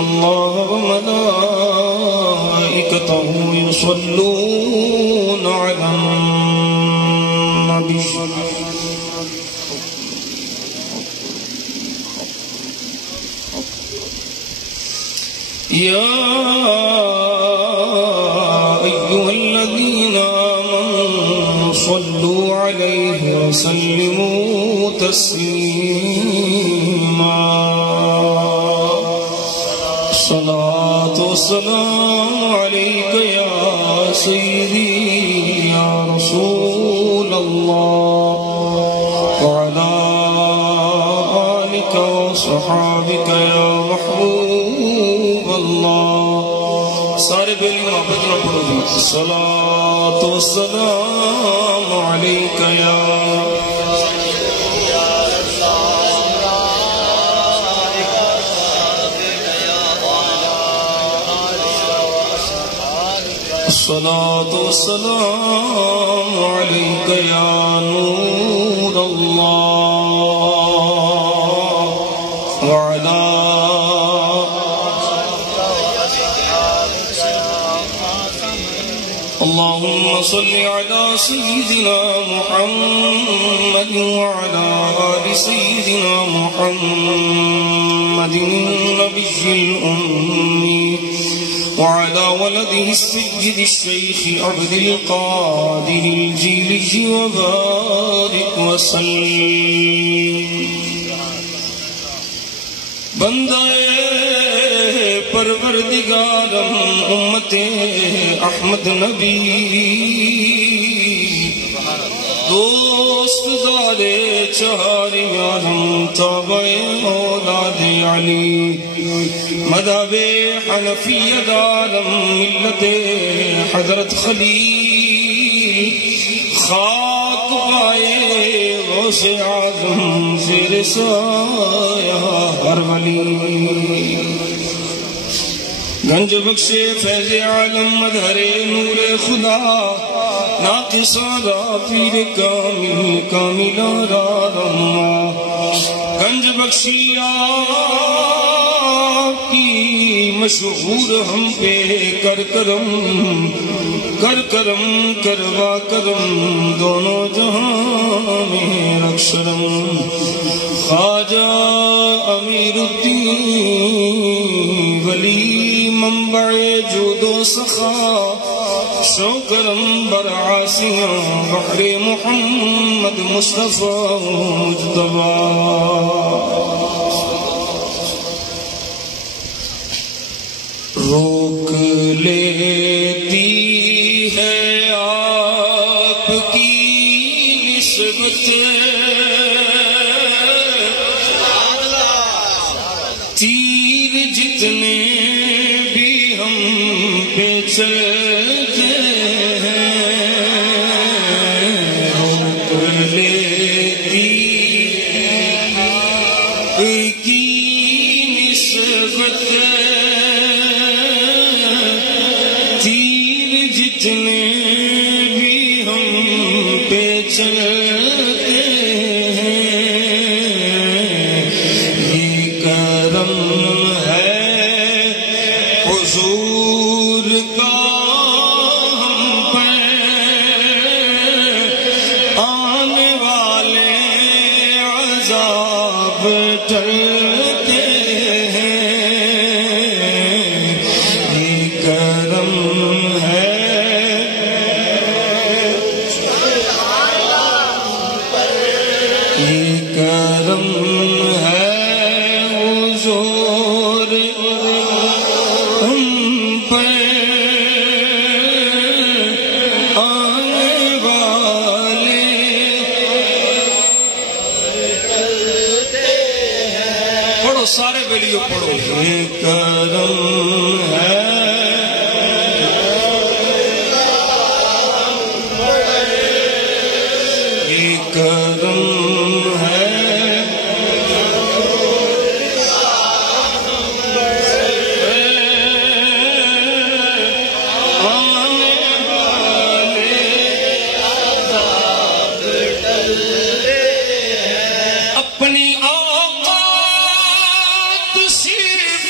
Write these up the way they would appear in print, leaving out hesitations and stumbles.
الله وملائكته يصلون على النبي يا أيها الذين آمنوا صلوا عليه وسلموا تسليما الصلاة والسلام عليك يا سيدي يا رسول الله وعلى آلك وصحابك يا محبوب الله سارے بیلی محبت نہ پڑھو جی الصلاة والسلام عليك يا الصلاة والسلام عليك يا نور الله وعلى اللهم صل على سيدنا محمد وعلى آل سيدنا محمد النبي الأمي وعلى ولده السيد الشيخ عبد القادر الجيلي وبارك وسلم بندہ پروردگارم امت احمد نبی دوست دار چار یارم تابع اولاد علی مذہب حنفی دارم ملت حضرت خلیل خاک پائے غوث اعظم زیر سایہ ہر ولی گنج بخش فیض عالم مظہر نور خدا ناقصارا پیر کامل کاملا رارما گنج بخشی آپ کی مشہور ہم پہ کر کرم کروا کرم دونوں جہاں میں رکشرم خواجہ امیر الدین ولی منبع جود و سخا شوکرم برعاسیاں بحر محمد مصطفیٰ مجتبی روک لیتی ہے آپ کی نسبت تیر جتنے بھی ہم پہ چلتے ہیں روک لیتی کی نسبت تیر جتنے بھی ہم پہ چلتے ہیں یہ کرم ہے حضور کا ہم پہ آنے والے عذاب ٹلتے ہیں یہ کرم ہے یہ کرم ہے حضور ہم پہ آنے والے پڑھو سارے بیلیوں پڑھو یہ کرم ہے یہ کرم ہے اپنی اوقات صرف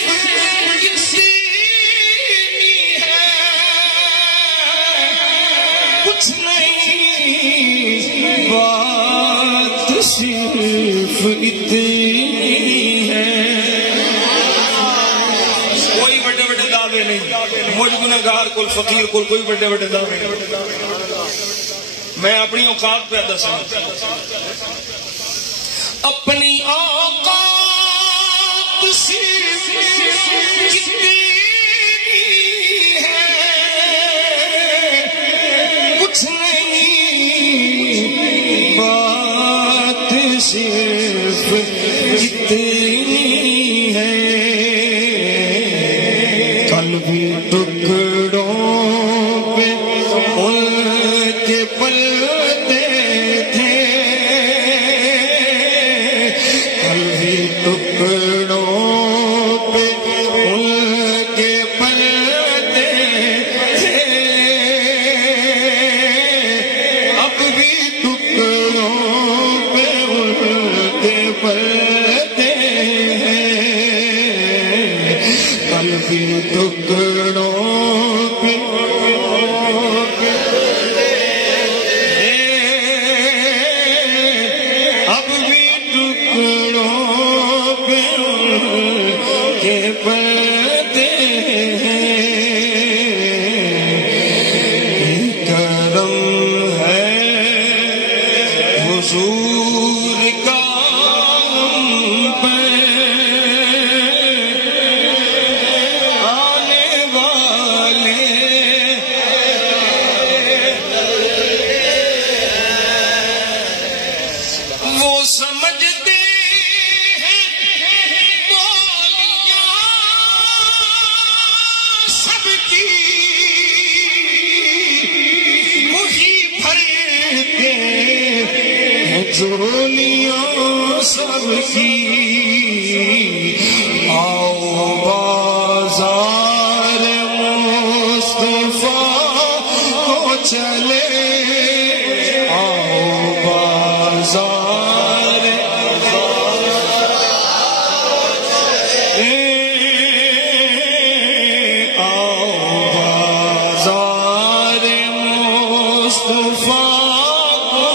اتنی ہے. کوئی بڑے بڑے دعوے نہیں, مجھ گنہگار کل فقیر کل کوئی بڑے بڑے دعوے نہیں. میں اپنی اوقات پہ دساں, اپنی اوقات صرف کتنی ہے, کچھ نہیں بات صرف کتنی ہے. کل بھی ٹکڑوں پہ ان کے پلتے تھے, کل بھی ٹکڑوں پہ ان کے پلتے تھے, اب بھی ٹکڑوں پہ ان کے پلتے ہیں. کل بھی ٹکڑوں پہ اب بھی ٹکڑوں پہ کے پلتے ہیں. کرم ہے حضور کا ہم پہ, آنے والے وہ سمجھتے ہیں مولیاں سب کی, وہی بھرتے ہیں جھولیاں سب کی. آؤ بازار مصطفیٰ کو چلے, آؤ بازار آؤ بازار مصطفیٰ کو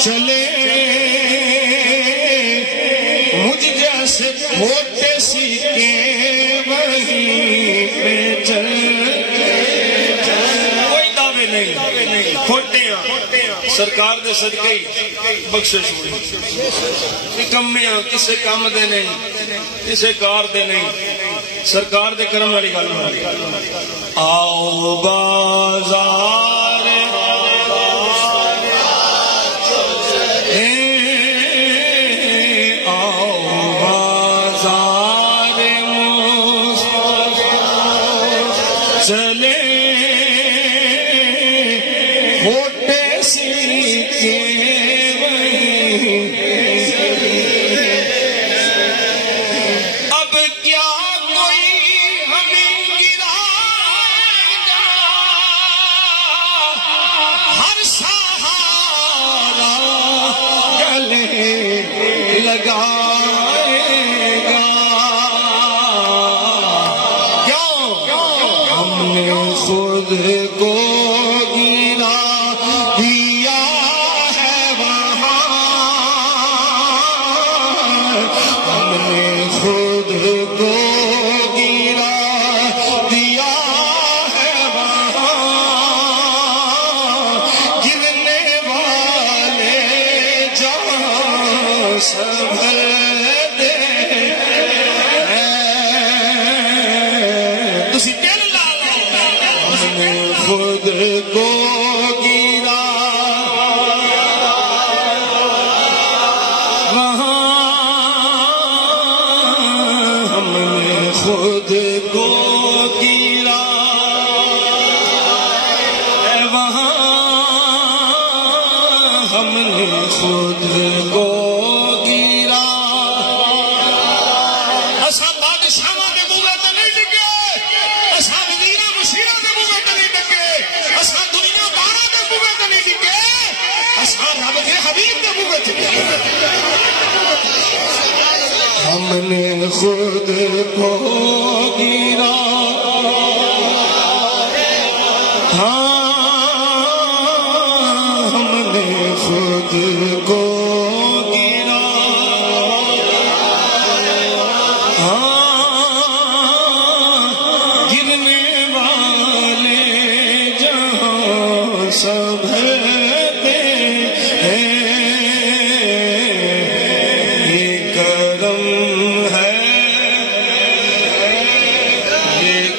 چلے. مجھ جیسے موٹے سیکھے وہیں پہ چل, کوئی دعوے نہیں, کھوٹے ہیں سرکار دے صدقے بخشش ہوئی. نکمے ہیں, کسے کام دے نہیں, کسے کار دے نہیں, سرکار دے کرم والی گل. آؤ بازار آؤ بازار چلے, ہوٹے سیکھے وہیں. اب کیا کوئی ہمیں گرائے گا, ہر سہارا گلے لگائے گا. کیوں ہم نے خود کو گرا دیا ہے وہاں, ہم نے خود کو گرا دیا ہے وہاں. گرنے والے جہاں سنبھل دے تسی دل لا لو. ہم نے خود کو گرا وہاں, ہم نے خود کو گرا وہاں, ہم نے خود کو گرا. اساں بادشاہاں دے منہ تے نہیں ڈگے, اساں وزیراں مشیراں دے منہ تے نہیں ڈگے, اساں دنیا داراں دے منہ تے نہیں ڈگے, اساں رب دے حبیب دے منہ تے ڈگے. ہم نے خود کو گرا, ہاں ہم نے خود کو گرا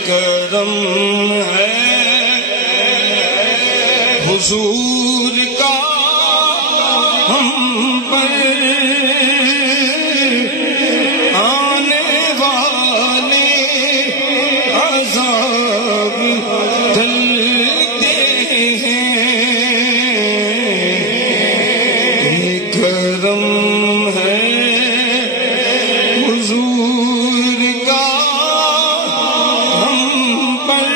کرم ہے حضور کا ہم پر آنے والے عذاب ٹلتے ہیں. یہ کرم ہے حضور کا ہم پر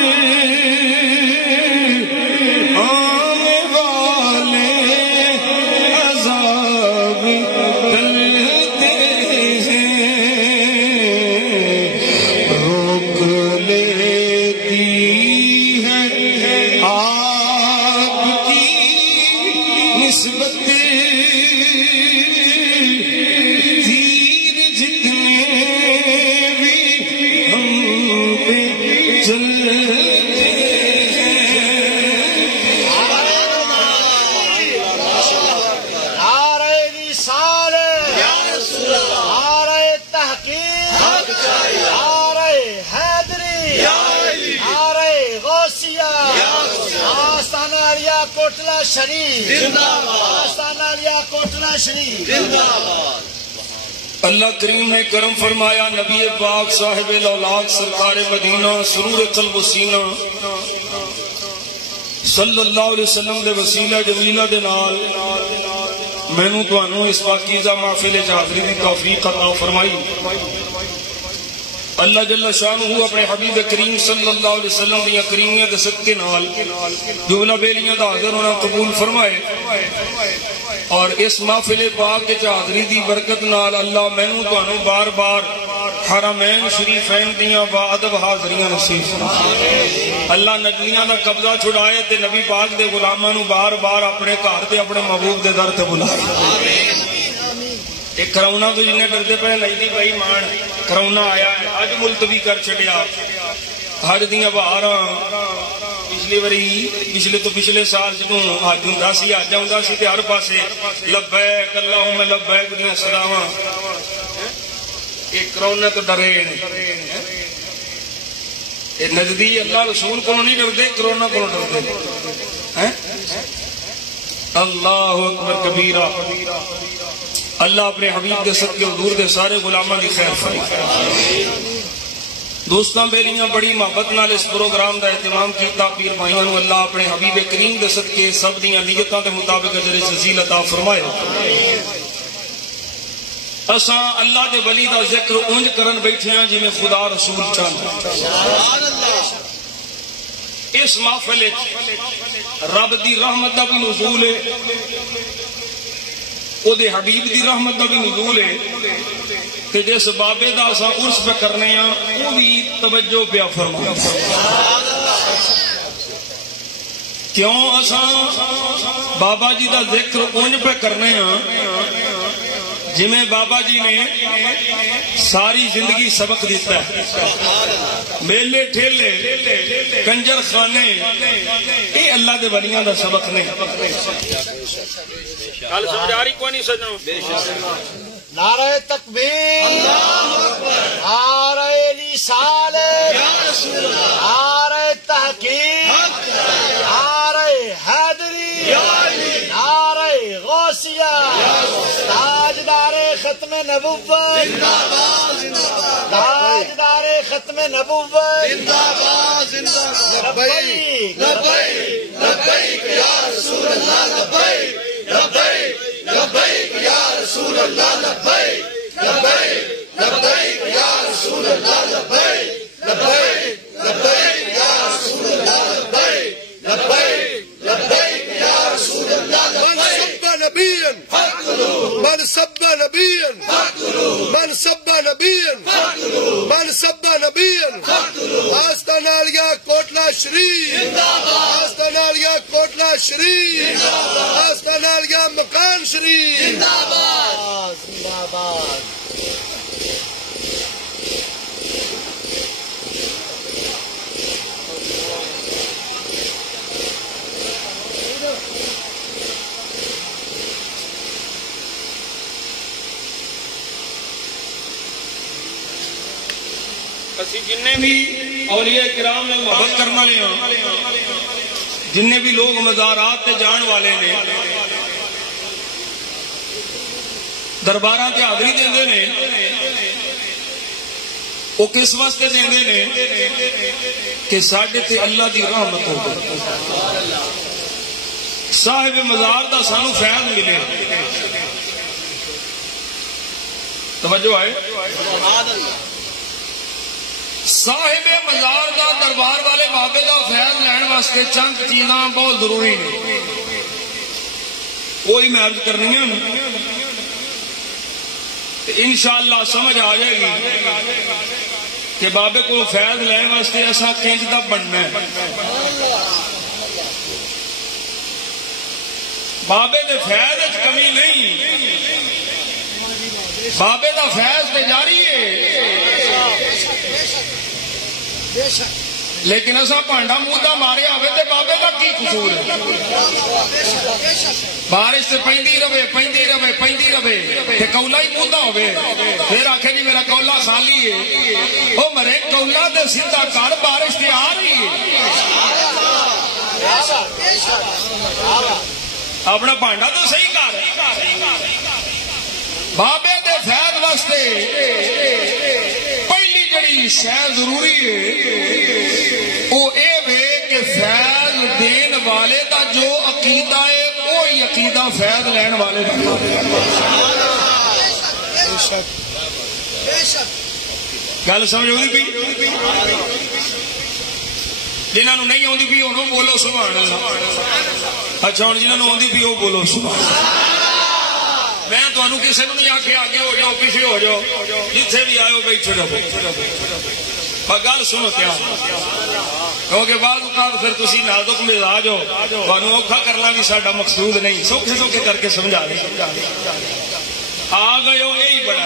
آنے والے عذاب ٹلتے ہیں. روک لیتی ہے آپ کی نسبت تیر جتنے بھی ہم پہ چلتے ہیں. نعرہ رسالت، نعرہ تحقیق، نعرہ حیدری، نعرہ غوثیہ، آستانہ علیہ کوٹلہ شریف، آستانہ علیہ کوٹلہ شریف. اللہ کریم نے کرم فرمایا نبی پاک صاحب الاولاد سرکار مدینہ سرور قلب و سینہ صلی اللہ علیہ وسلم دے وسیلہ جمیلہ دے نال مینوں تانوں اس پاکیزہ محفل وچ حاضری دی توفیق عطا فرمائی. اللہ جل شانہ اپنے حبیب کریم صلی اللہ علیہ وسلم دی کریمیت دے صدقے نال جملہ بیلیاں دا حاضر ہونا قبول فرمائے اور اس محفل پاک وچ حاضری دی برکت نال اللہ مینوں تانوں بار بار حرمین شریفین دیاں با ادب حاضریاں نصیب فرمائے. اللہ نجمیاں دا قبضہ چھڑائے تے نبی پاک دے غلاماں نوں بار بار اپنے گھر تے اپنے محبوب دے در تے بلائے. ایک کرونا تو جنہیں ڈرتے پہ نہیں دی بھائی مان کرونا آیا ہے حج ملتوی کر چھڑیا. حج دیاں بہاراں پچھلی وری پچھلے سال جدوں حج ہوندا سی حج آوندا سی تے ہر پاسے لبیک اللہم لبیک دیاں صداواں. یہ کرونا تو ڈرے نے یہ نجدی اللہ رسول کو نہیں ڈردے کرونا کو ڈردے. اللہ اکبر کبیرہ. اللہ اپنے حبیب کے صدقے حضور دے سارے غلاماں دی خیر فرمائے. دوستاں بیلیاں بڑی محبت نال اس پروگرام دا اہتمام کیتا. پیر بھائیاں نوں اللہ اپنے حبیب کریم دے صدقے سب دیاں نیتاں دے مطابق اجر جزیل عطا فرمائے. اساں اللہ دے ولی دا ذکر اونج کرن بیٹھے ہیں جویں خدا رسول چاہندا. اس محفل رب دی رحمت دا بھی نزول ہے او دے حبیب دی رحمت دا بھی نزول ہے کہ جس بابے دا اساں عرس پہ کرنے ہیں وہ بھی توجہ پہ فرمائے. کیوں اساں بابا جی دا ذکر اونج پہ کرنے ہیں جمیں بابا جی نے ساری زندگی سبق دیتا ہے. میلے ٹھیلے کنجر خانے یہ اللہ دے ولیاں دا سبق نہیں. کل سمجھا رہی کوئی نہیں سجنا. نعرہ تکبیر، نعرہ رسالت، نعرہ تحقیق، نعرہ حیدری، نعرہ غوثیہ، تاجدار ختم نبوت، تاجدار ختم نبوت. لبیک لبیک لبیک یا رسول اللہ، لبیک لبیک لبیک یا رسول اللہ، لبیک لبیک لبیک یا رسول اللہ، لبیک لبیک لبیک یا رسول اللہ، لبیک لبیک لبیک یا رسول اللہ. من سب نبيا من سب نبيا من سب نبيا آستانہ علیہ کوٹلہ شریف، آستانہ علیہ کوٹلہ شریف، آستانہ علیہ مکان شریف. زندہ باد. اسی جننے بھی اولیاء کرام نال محبت کرنے والے ہیں، جننے بھی لوگ مزارات تے جان والے نے، درباراں تے حاضری دیندے نے، وہ کس واسطے دیندے نے کہ ساڈے تے اللہ دی رحمت ہو، صاحب مزار دا سانو فیض ملے۔ توجہ ہے، صاحب مزار دا دربار والے بابے دا فیض لین واسطے چند چیزاں بہت ضروری نے، وہی میں عرض کرنی ہے، انشاءاللہ سمجھ آ جائے گی کہ بابے کو فیض لین واسطے ایسا کنج دا بننا ہے۔ بابے دے فیض وچ کمی نہیں، بابے دا فیض تے جاری ہے، لیکن ایسا پانڈا مودا ماریا ہوئے تے بابے دا کی قصور ہے؟ بارش سے پیندی رہے پیندی رہے پیندی رہے تے کولا ہی مودا ہوئے، پھر آکھے جی میرا کولا خالی ہے، او مرے کولا دے سیدھا کر، بارش تے آ رہی ہے، اپنا پانڈا تو صحیح کر۔ بابے دے فیض واسطے پہلی جڑی شے ضروری ہے وہ اے وے کہ فیض دین والے دا جو عقیدہ ہے وہی عقیدہ فیض لین والے دا۔ گل سمجھ ہوئی پی؟ جنہوں نہیں آتی پی انہوں بولو سبحان اللہ۔ اچھا ہوں جنہوں آتی پی وہ بولو سبحان اللہ۔ میں تمہیں کسی نے نہیں آخیا آگے ہو جاؤ پیچھے ہو جاؤ، جتھے بھی آئے ہو بیٹھے رہو، پر گل سنو کیا، کیونکہ بعض اوقات پھر تسی نازک مزاج ہو، تمہیں اوکھا کرنا بھی ساڈا مقصود نہیں، سوکھے سوکھے کر کے سمجھا دیں۔ آ گئے ہو یہی بڑا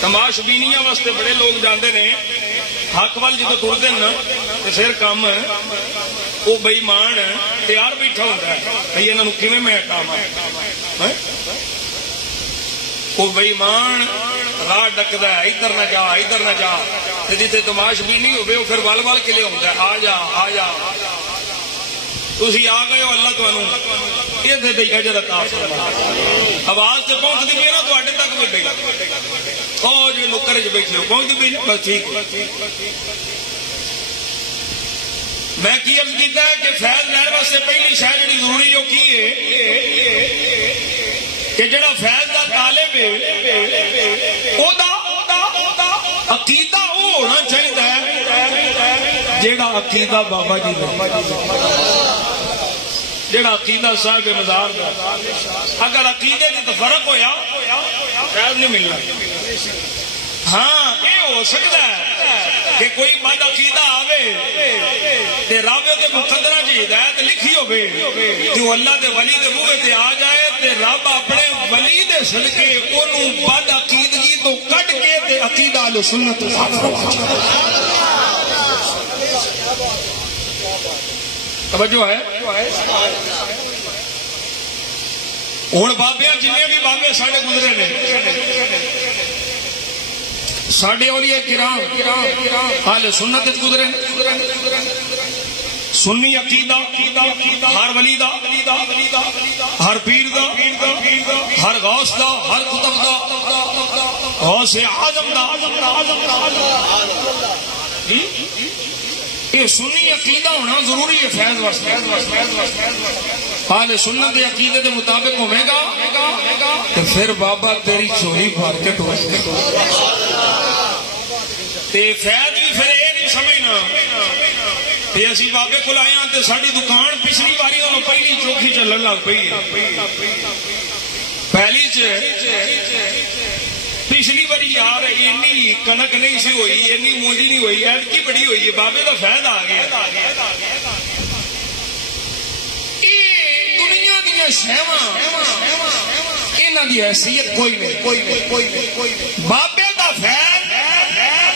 تماش بینیاں واسطے بڑے لوگ جاندے نے، حق وال جدو ٹرتے نا تو پھر کام وہ بےمان تیار بیٹھا ہوتا ہے بھائی انہوں کیویں میں کام وہ بےمان راہ ڈکدا ہے، ادھر نہ جا ادھر نہ جا، جتنے تماش بھی نہیں ہوئے وہ پھر ول ول کے لیے ہوتا ہے آ جا آ جا۔ تسی آ گئے ہو، اللہ تمہیں یہ دے اجر عطا فرمائے۔ آواز سے پہنچتی پی نا تواڈے تک بھی پئی، او جو نکر چ بیٹھے ہو پہنچتی پی، بس ٹھیک۔ میں کی عرض کیتا ہے کہ فیض لین واسطے پہلی شے جڑی ضروری وہ کی ہے کہ جڑا فیض دا طالب ہے او دا عقیدہ وہ ہونا چاہیے جڑا عقیدہ بابا جی دا، جڑا عقیدہ صاحب مزار دا۔ اگر عقیدے میں فرق ہویا فیض نہیں ملنا۔ ہاں یہ ہو سکتا ہے کہ کوئی بد عقیدہ آوے تے رب دے مقدرہ جی ہدایت لکھی ہوے تے اللہ دے ولی دے منہ تے آ جائے تے رب اپنے ولی دے صدقے اونوں بد عقیدگی تو کٹ کے تے عقیدہ اہل سنت توجہ ہے۔ ہن بابیاں جنہیں بھی بابے ساڈے گزرے نے، ساڈے اولیاء کرام اہل سنت گزرے، سنی عقیدہ ہر ولی دا، ہر پیر دا، ہر غوث دا، ہر قطب دا، غوث اعظم دا، یہ سنی عقیدہ ہونا ضروری ہے فیض واسطے۔ اہل سنت کے عقیدے کے مطابق ہوے گا تو پھر بابا تیری چوری بھر کے فیض بھی پھر یہ نہیں سمجھنا کہ اسی بابے کو آئے ہیں تو ساری دکان پچھلی باری انہوں پہلی چوکھی چلن لگ پئی ہے۔ پہلی پچھلی باری یار اینی کنک نہیں سی ہوئی، اینی مونجی نہیں ہوئی، ایتکی بڑی ہوئی ہے، بابے کا فیض آ گیا۔ یہ دنیا دیا شہواں انہاں دی حیثیت کوئی نہیں۔ بابے کا فیض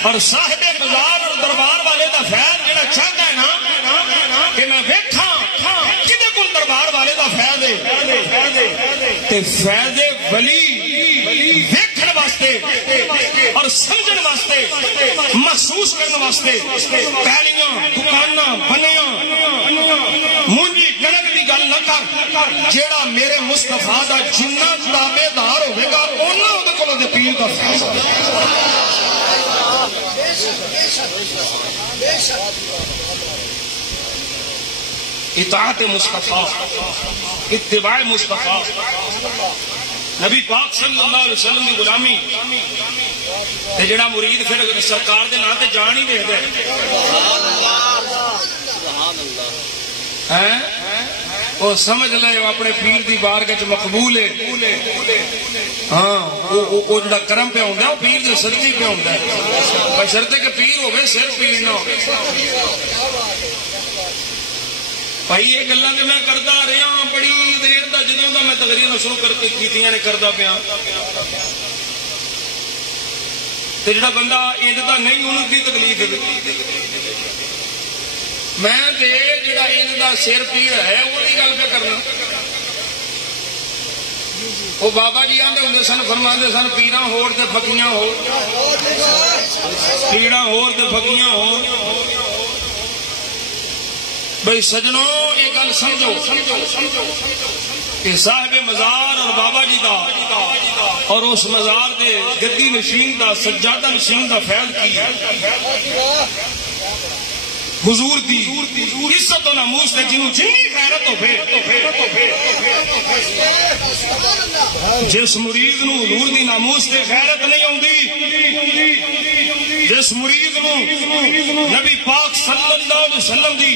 اور صاحب مزار اور دربار والے کا فیض جڑا چاہتا ہے نا کہ میں ویکھاں کدے کول دربار والے کا فیض ہے تے فیض ولی ویکھن واسطے اور اور سمجھن واسطے محسوس کرنے واسطے پہلیاں دکاناں بنیاں مونجی کنک دی گل نہ کر جیڑا میرے مصطفیٰ دا جنہ تابع دار ہوئے گا اونا دے کولوں دے پیر دا اطاعت مصطفیٰ اتباع مصطفیٰ نبی پاک صلی اللہ علیہ وسلم دی غلامی تے جڑا مرید پھر سرکار دے نام تے جان ہی ویکھدا ہے وہ سمجھ لے اپنے پیر دی بارگاہ وچ مقبول ہے ہاں وہ جڑا کرم پہ ہوندا ہے وہ پیر دے صدقے پہ ہوندا ہے بشرطے کہ پیر ہوے صرف پیر نہ ہوے بھائی یہ گلاں تے میں کردا رہیا ہاں بڑی دیر دا جدوں دا میں تقریر شروع کر کے کیتیاں نے کردا پیا تے جڑا بندہ انج دا نہیں اونوں کی تکلیف ہے میں تے جڑا انج دا سر پیر ہے اودی گل پہ کرنا وہ بابا جی آندے ہوندے سن فرماندے سن پیراں ہور تے فقیاں ہور پیڑاں ہور تے فقیاں ہور بھائی سجنوں یہ گل سمجھو کہ صاحب مزار اور بابا جی دا اور اس مزار دے گدی نشین دا سجادہ نشین دا فیض کی حضور دی عزت و ناموس تے جنوں جنی غیرت ہوے جس مرید نو حضور دی ناموس تے غیرت نہیں ہوندی جس مرید نو نبی پاک صلی اللہ علیہ وسلم دی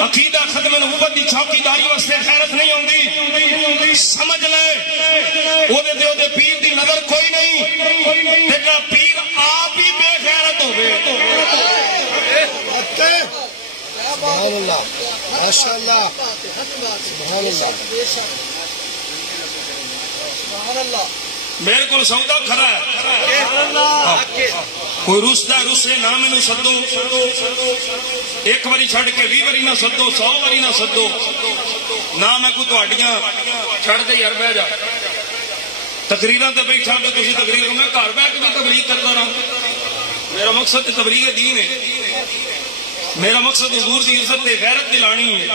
عقیدہ ختم نبوت دی چوکیداری واسطے غیرت نہیں ہوندی سمجھ لے او دے پیر دی نظر کوئی نہیں تیرا پیر آپ ہی بے غیرت ہوے سبحان اللہ ماشاءاللہ سبحان اللہ سبحان اللہ میرے کو سودا کھڑا ہے کوئی روسدا روسے نہ مینوں سدو ایک باری چھڑ کے 20 باری نہ سدو 100 باری نہ سدو نہ میں کوئی تہاڈیاں چھڑ دے یار بہ جا تقریراں تے بیٹھا تے تسی تقریر میں گھر بیٹھ کے تبلیغ کردا رہا میرا مقصد تبلیغ دین ہے میرا مقصد حضور دی عزت تے غیرت دلانی ہے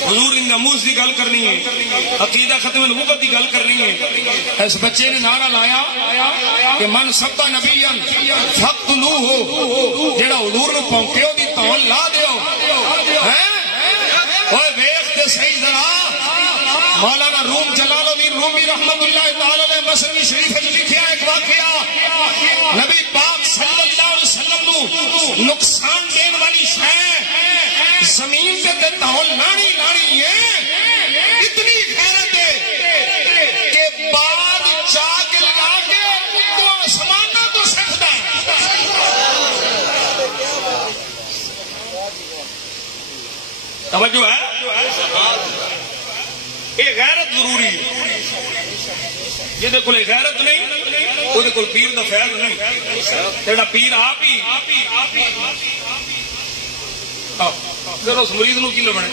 حضور دی ناموس دی گل کرنی ہے عقیدہ ختم نبوت دی گل کرنی ہے اس بچے نے نعرہ لایا کہ من سب نبی فقتلوہ جڑا حضور نو پونکے دی تون لا دیو ہیں اوے ویکھ تے صحیح ذرا مولانا روم جلال الدین رومی رحمت اللہ تعالی علیہ مسنوی شریف وچ لکھیا ایک واقعہ نبی پاک صلی اللہ علیہ وسلم نو نقصان دین والی شے زمین تے تون لانی ہے اتنی غیرت ہے کہ بعد چاک لگا کے تو آسماناں تو سجدہ توجہ ہے یہ غیرت ضروری ہے جہدے کول غیرت نہیں وہ کول پیر دا فیض نہیں جڑا پیر آپ ہی پھر اس مرید نو کی لبنے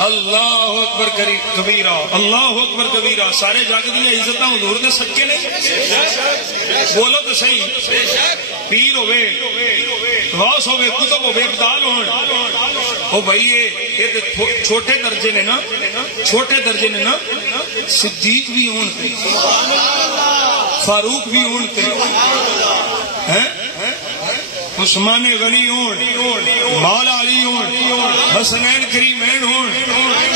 اللہ اکبر کبیرہ اللہ اکبر کبیرہ سارے جگ دیا عزتاں حضور دے صدقے نہیں بولو تو صحیح پیر ہوے غوث ہوے کتب ہوے ابدال ہون او بھائی یہ چھوٹے درجے نے نا چھوٹے درجے نے نا صدیق بھی ہون فاروق بھی ہون عثمان غنی ہون مولا علی ہون حسنین کریمین ہون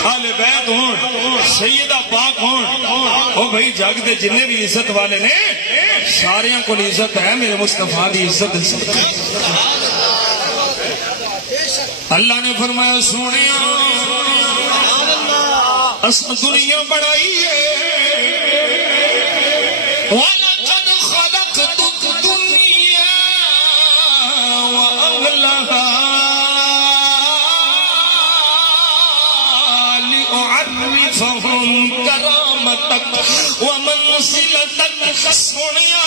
آل بیت ہون سیدہ پاک ہون او بھائی جگ دے جننے بھی عزت والے نے ساریاں کو عزت ہے میرے مصطفیٰ دی عزت اللہ نے فرمایا سونیا اس دنیا بڑائی ہے وَلَقَدْ خَلَقْتُ الدُّنْيَا وَأَغْلَهَا لِأُعَرِّفَهُمْ كَرَامَتَكَ وَمَنْزِلَتَكَ سونیا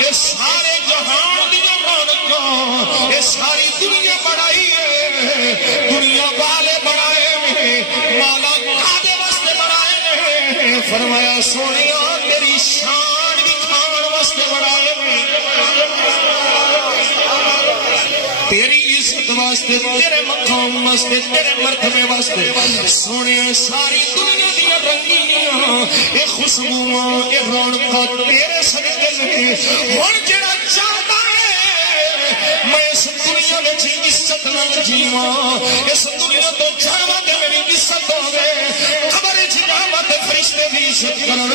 یہ سارے جہان دیا رونقاں یہ ساری دنیا بڑائی ہے دنیا والے بنائے مولا کھادے واسطے بنائے فرمایا سونیا تیری واسطے تیرے مقام واسطے تیرے مرتبے واسطے سونے ساری دنیا دیا رنگینیاں اے خوشبواں اے رونقاں تیرے صدقے نے ہن جڑا چاہتا ہے میں اس دنیا وچ عزت نال جیواں اس دنیا تو جاواں تے میری عزت ہوے قبر وچ جاواں تے فرشتے بھی عزت کرن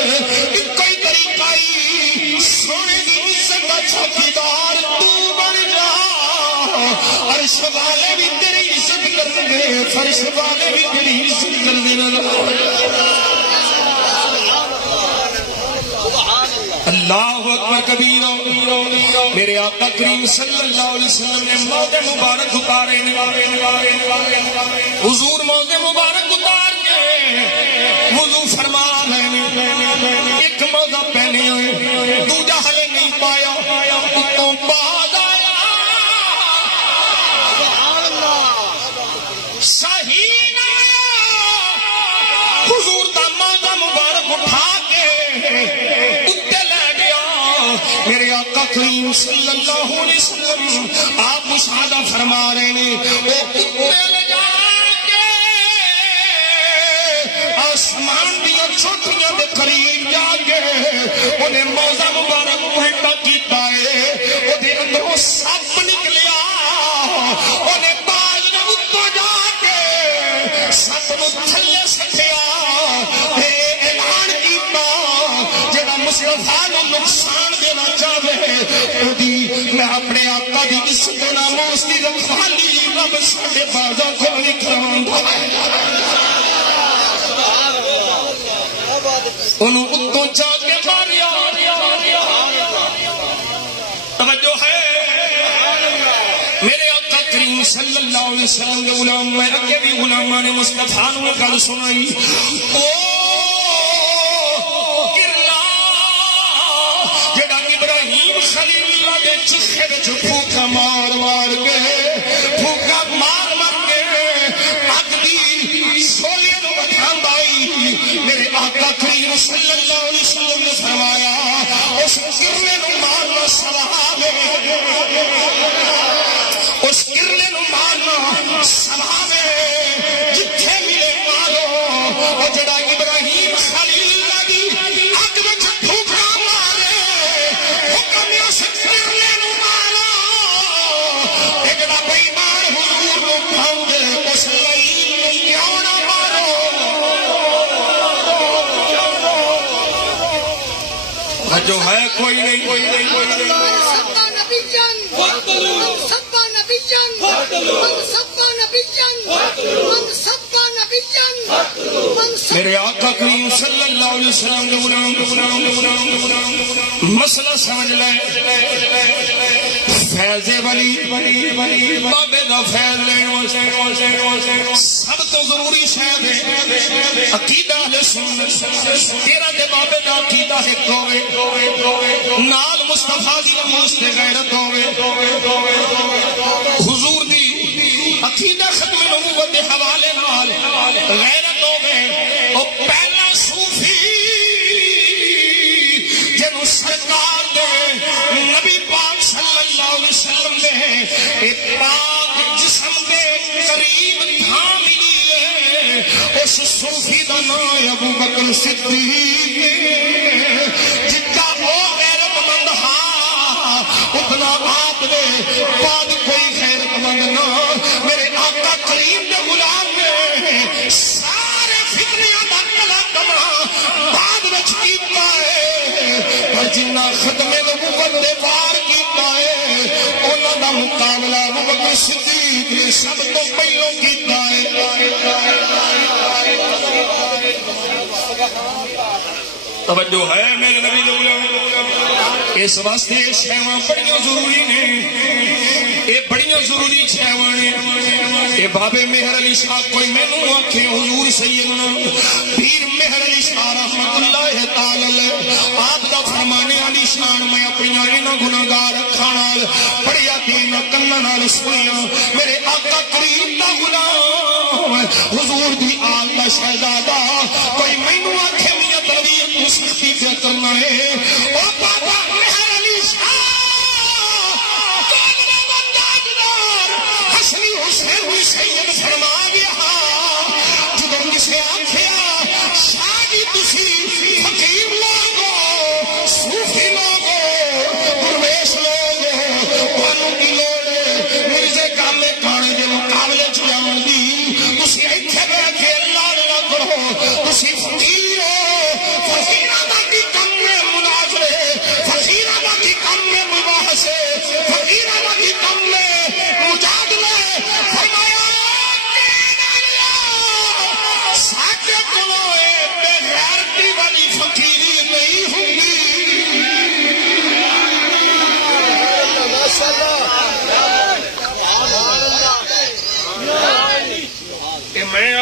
کوئی طریقہ ہی سونے دی عزت دا چوکیدار تو بن جا عرش والے بھی تیری عزت کرن گے فرش والے بھی تیری عزت کرن گے اللہ اکبر کبیرہ میرے آقا کریم صلی اللہ علیہ وسلم نے موضع مبارک اتارے حضور موضع مبارک اتار کے وضو فرما رہے ایک موضع پہنے ہوئے دوجا ہلے نہیں پایا اتوں بعد آیا صحیح حضور دا موضع مبارک اٹھا کے میرے آقا کریم صلی اللہ علیہ وسلم آپ مشاہدہ فرما رہے ہیں وہ کتے لے جا کے آسمان دیا چھوٹیاں دے قریب جا کے انہیں موضع مبارک الٹا کیتا ہے وہ دے اندروں سپ نکلیا انہیں باز نے اتو جا کے سپ نو تھلے سٹیا اعلان کیتا جڑا مصطفیٰ نو نقصان دینا چاہے میں اپنے آقا دی عزت نام اس کی رکھوالی رب ساڈے بازاں کو نہیں کراوندا انہوں اتوں جا کے ماریا توجہ ہے میرے آقا کریم صلی اللہ علیہ وسلم کے غلام میں اگے بھی غلامان نے مصطفیٰ نو گل سنائی چکھے بچ پھوکا مار مار کے پھوکا مار مار کے اگلی سولیے نو بٹھاندا آئی میرے آقا کریم صلی اللہ علیہ وسلم نے فرمایا اس کرنے نو مارنا ثواب ہے اس کرنے نو مارنا ثواب ہے جتھے ملے مارو او جڑا ابراہیم خلیل اللہ دی اگ وچ پھوکا مارے حکم اس کرنے جو ہے کوئی نہیں میرے آقا کریم صلی اللہ علیہ وسلم کے مسئلہ سمجھ لے فیض ولی بابے دا فیض لینا سب تو ضروری شاید ہے عقیدہ اہل سنت تیرا دے بابے دا عقیدہ ہے کوے نال مصطفیٰ دی نماز تے غیرت ہوے حضور دی عقیدہ ختم نبوت دے حوالے نال غیرت ہوے او پہلا صوفی جنوں سرکار دے نبی پاک صلی اللہ علیہ وسلم نے پاک جسم دے قریب تھا ملی ہے اس صوفی دا نام ابو بکر صدیق جتنا وہ غیرت مند ہاں اتنا آپ نے بعد کوئی غیرت مند نہ میرے آقا کریم دے غلام نے سارے فتنیاں دا کلا کما بعد وچ کیتا ہے پر جنہ ختم نبوت دے پار کیتا ہے انہاں دا مقابلہ ابو بکر صدیق نے سب تو پہلو کیتا ہے توجہ ہے میرے نبی اس واسطے شیواں بڑیاں ضروری نے یہ بڑیاں ضروری شیواں نے یہ بابے مہر علی شاہ کوئی مینوں آکھے حضور سیدنا پیر مہر علی شاہ رحمت اللہ تعالی آپ دا فرمانے علی شان میں اپنی انہاں گناہگار اکھاں نال پڑھیا دین کناں نال سنیا میرے آقا کریم دا غلام حضور دی آل دا شہزادہ کوئی مینوں آکھے میاں تربیت تو سختی پہ کرنا ہے او بابا مہر علی شاہ حسنی حسین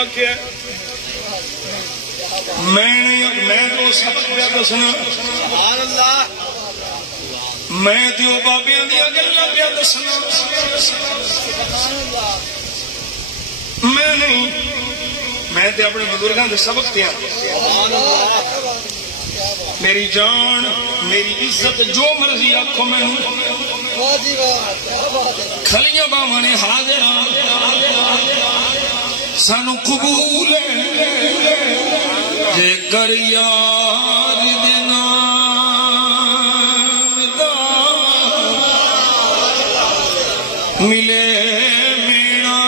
آکھیا میں تو سبق پہ دسنا میں تو بابیاں دیا گلاں پہ دسنا میں نہیں میں تے اپنے بزرگاں دے سبق تے میری جان میری عزت جو مرضی آکھو میں کھلیاں باواں نے حاضر سانو قبول جے کر یار دے نام دا ملے میرا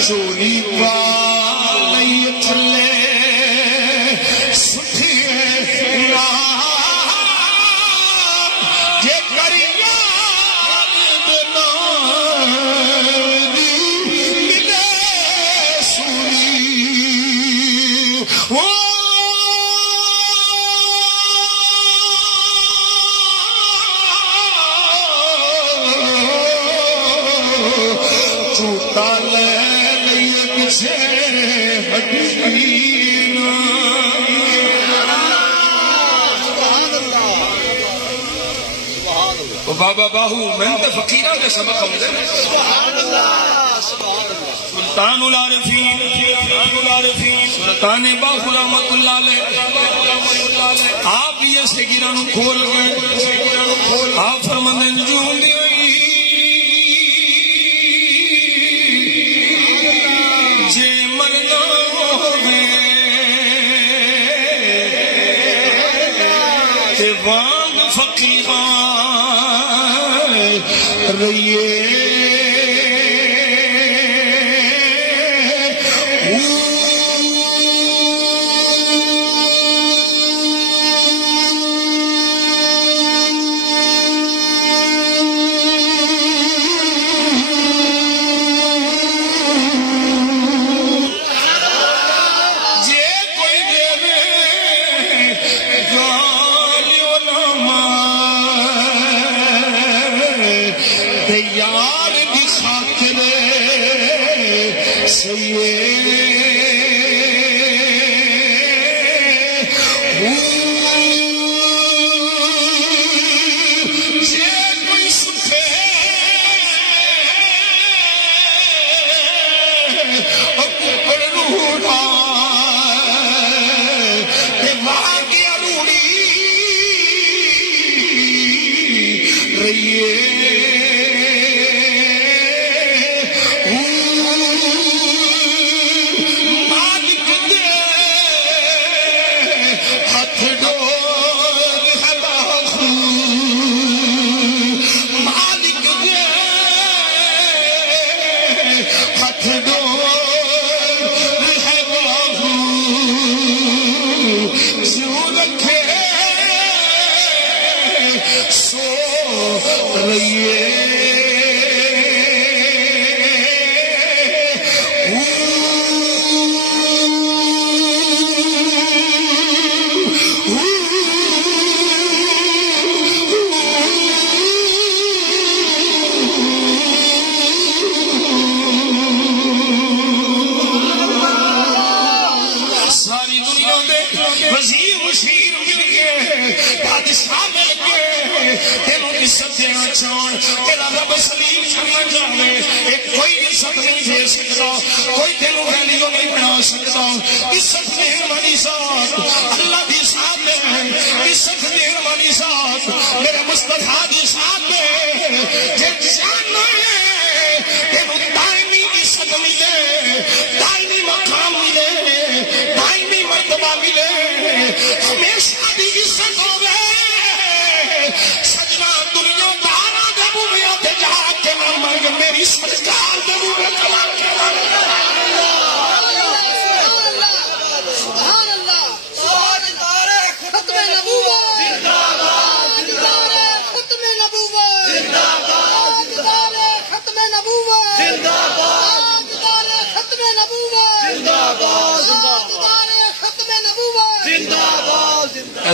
چولی والی تھلے سٹھی بابا باہو میں تے فقیرہ کے سبق ہوندے سلطان العارفین سلطان باہو رحمت اللہ علیہ آپ یہ سگیران کھول گئے آپ فرماندے نجوم دی ہوئی جے مرنا ہوئے تے وانگ فقیران رہیے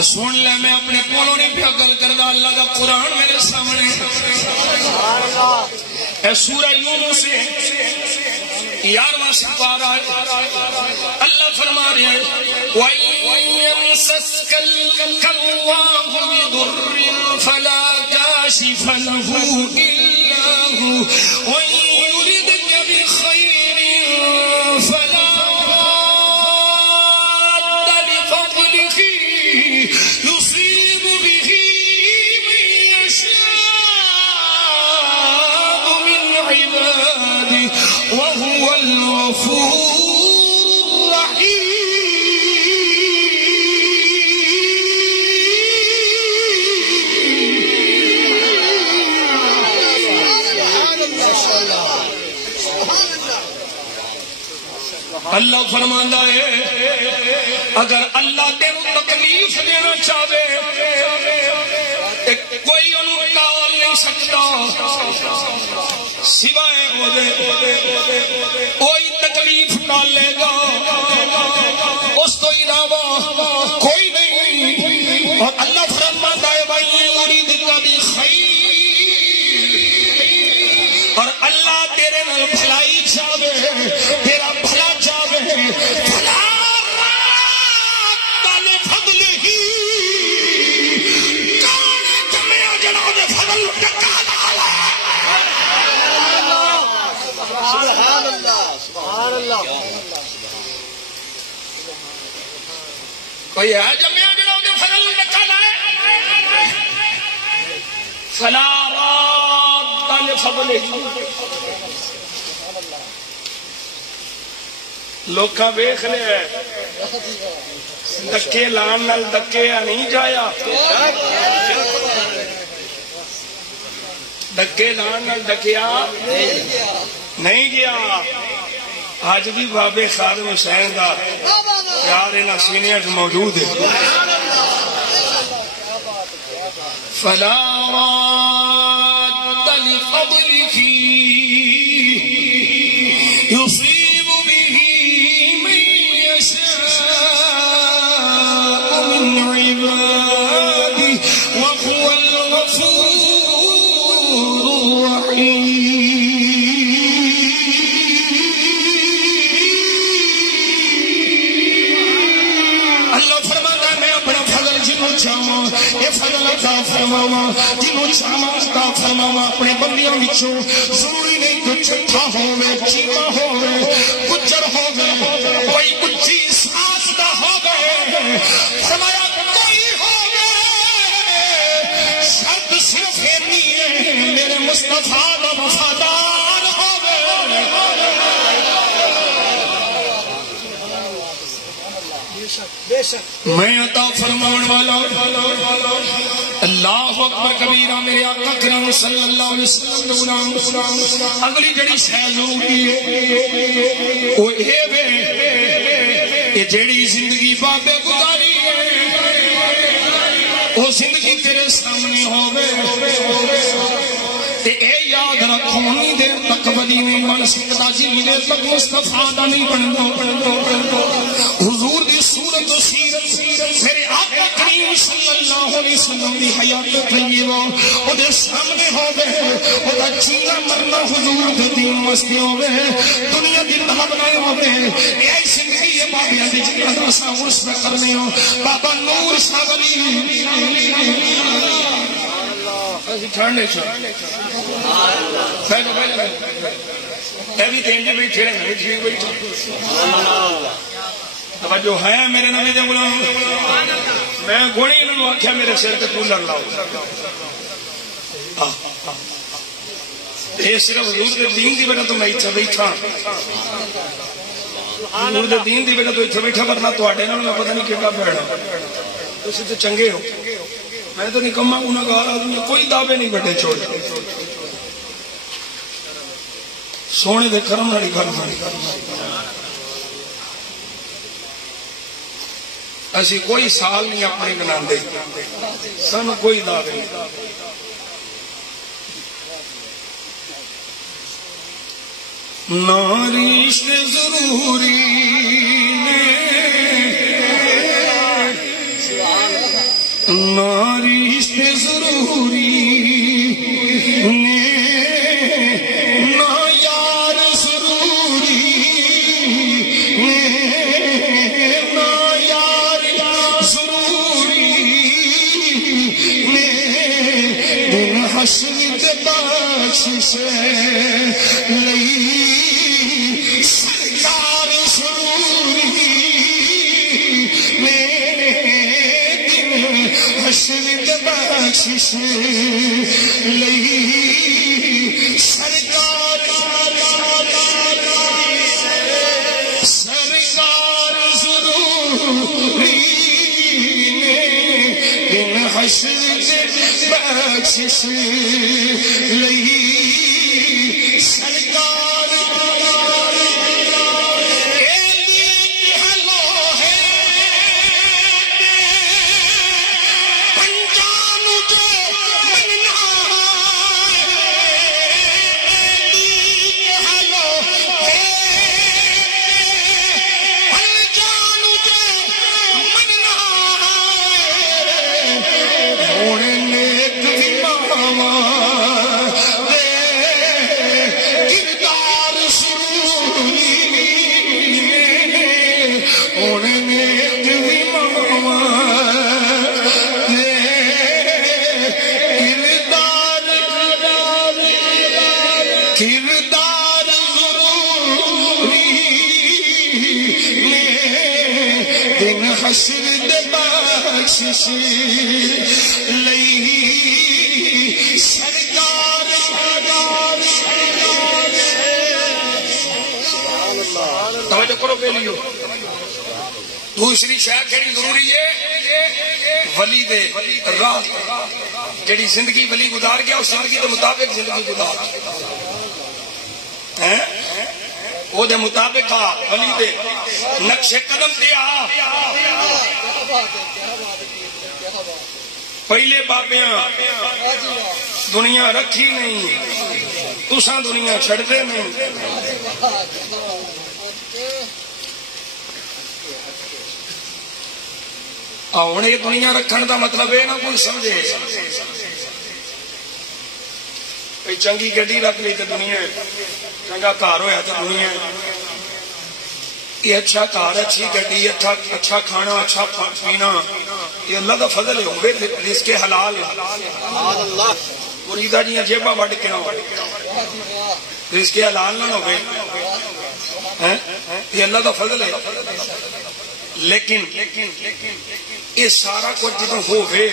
سن لے میں اپنے کولوں نہیں پیا گل کردا اللہ کا قرآن میرے سامنے اے سورہ یونس 11واں سپارہ اللہ فرما رہے ہیں وَإِن يَمْسَسْكَ اللَّهُ بِضُرٍّ فَلَا كَاشِفَ لَهُ إِلَّا هُوَ وَإِن يُرِدْكَ بِخَيْرٍ فَلَا رَادَّ لِفَضْلِهِ يُصِيبُ بِهِ مَن يَشَاءُ مِنْ عِبَادِهِ وَهُوَ الْغَفُورُ الرَّحِيمُ اللہ فرماندا ہے اگر اللہ تینوں تکلیف دینا چاہے کوئی انہوں ٹال نہیں سکتا سوائے کوئی تکلیف ڈالے گا اس تو علاوہ کوئی نہیں اور اللہ فرماتا ہے بھائی مرید کا بھی خیر اور اللہ تیرے نال بھلائی چاہے تیرا بھلا چاہے بھلا تالے فضل ہی کانے جمعہ جناب فضل ٹکا ڈالا سبحان اللہ سبحان اللہ کوئی ہے جمعہ جناب فضل ٹکا لائے فلا راد لفضل ہی لوکاں ویکھ لے دکے لان نال دکے نہیں جایا دکے لان نال دکیا نہیں گیا آج بھی بابے خادم حسین دا پیار انہاں سینیاں موجود ہے فلا راد لفضله يصيب به من يشاء من عباده وهو الغفور الرحيم اللہ فرماتا ہے میں اپنا فضل جنوں چاہواں یہ فضل عطا فرماواں جنوں چاہواں عطا فرماواں اپنے بندیاں وچوں ضروری نہیں کہ چھٹا ہووے چیما ہووے گجر ہووے کوئی اچھی ساس دا ہووے فرمایا کوئی ہووے شرط صرف اتنی ہے میرے مصطفیٰ دا وفادار ہووے میں عطا فرمان والا اللہ اکبر کبیرہ میرے آقا کرام صلی اللہ علیہ وسلم اگلی جڑی شے ضروری ہے وہ اے وے کہ جڑی زندگی بابے گزاری ہے وہ زندگی تیرے سامنے ہووے تے اے یاد رکھو انی دیر تک ولی نہیں بن سکتا جنی دیر تک مصطفیٰ دا نہیں بنتا حضور دی صورت و سیرت میرے آقا کریم صلی اللہ علیہ وسلم دی حیات طیبہ او دے سامنے ہووے او دا جینا مرنا حضور دے دین مستی ہووے دنیا دی طلب نہیں ہووے اے زندگی یہ بابیاں دی جنہ دا ساورس میں کرنے ہو بابا نور شاہ ولی ٹھنڈے بیٹھو بھی تینجے بیٹھے رہے ٹھیک بیٹھو توجہ ہے میرے نبی دے غلام میں گوڑی انہوں آکھیا میرے سر پہ کولر لاؤ یہ صرف حضور دے دین دی وجہ تو میں اتھا بیٹھا حضور دے دین دی وجہ تو اتھا بیٹھا ورنہ تو آٹے نہ پتہ نہیں کیٹا بیڑا تسی تو چنگے ہو میں تو نکمہ انہوں گا کوئی دعوے نہیں بیٹھے چھوڑ سونے دے کرم نہ نکل اسی کوئی سال نہیں اپنے گنا دے سن کوئی دعوے نہیں ناریش ضروری ناری سے ضروری نے نا یار ضروری نے نا یار ضروری نے دن حشر کے بخشش لئی سرکار ضروری نے دن حشر کے بخشش لئی سرکار ضروری نے دن حشر کے بخشش لئی سرکار کردار ضروری نے دن حشر دے بخشش لئی سرکار توجہ کرو پہلیو دوسری شاید کیڑی ضروری ہے ولی دے راہ کیڑی زندگی ولی گزار گیا اس زندگی دے مطابق زندگی گزار وہ دے مطابق آ ولی دے نقش قدم دے آ پہلے بابیاں دنیا رکھی نہیں تساں دنیا چھڑ دے نہیں ہوں یہ دنیا رکھن دا مطلب ہے نا کوئی سمجھے کوئی چنگی گڈی رکھ لی تو دنیا چنگا گھر ہویا تو دنیا یہ اچھا گھر اچھی گڈی اچھا کھانا اچھا پینا یہ اللہ دا فضل ہے ہوئے رزق حلال ہے مریدہ جی جیبا وڈ کے نہ ہو رزق حلال نہ ہوئے یہ اللہ دا فضل ہے لیکن یہ سارا کچھ جب ہوئے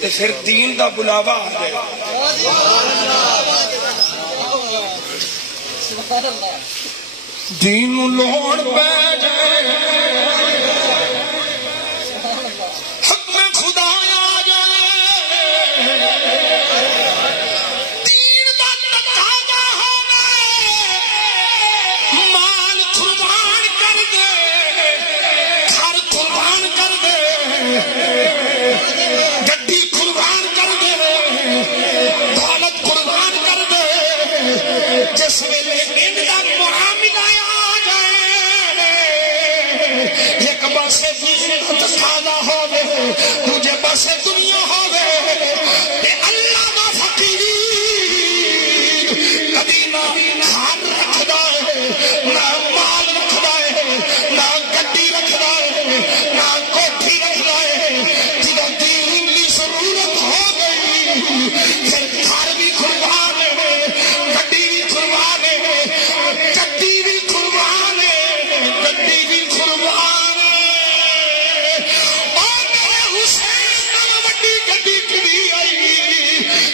تو پھر دین دا بلاوا آ جائے دین لوڑ پہ جائے حکم خدا آ جائے دین دا تقاضا ہونا مال قربان کر دے گھر قربان کر دے گڈی قربان کر دے دولت قربان کر دے جس ویلے دین دا معاملہ آ جائے ایک پاسے دین دا تقاضا ہوے دوجے پاسے دنیا ہوے تے اللہ دا فقیر کبھی نہ کھان رکھدا ہے نہ مال رکھدا ہے نہ گڈی رکھدا ہے نہ کوٹھی رکھدا ہے جدوں دین دی ضرورت ہو گئی پھر گھر بھی قربان ہے گڈی بھی قربان ہے گڈی بھی قربان ہے گڈی بھی قربان ہے او میرے حسین نال وڈی گڈی کبھی آئی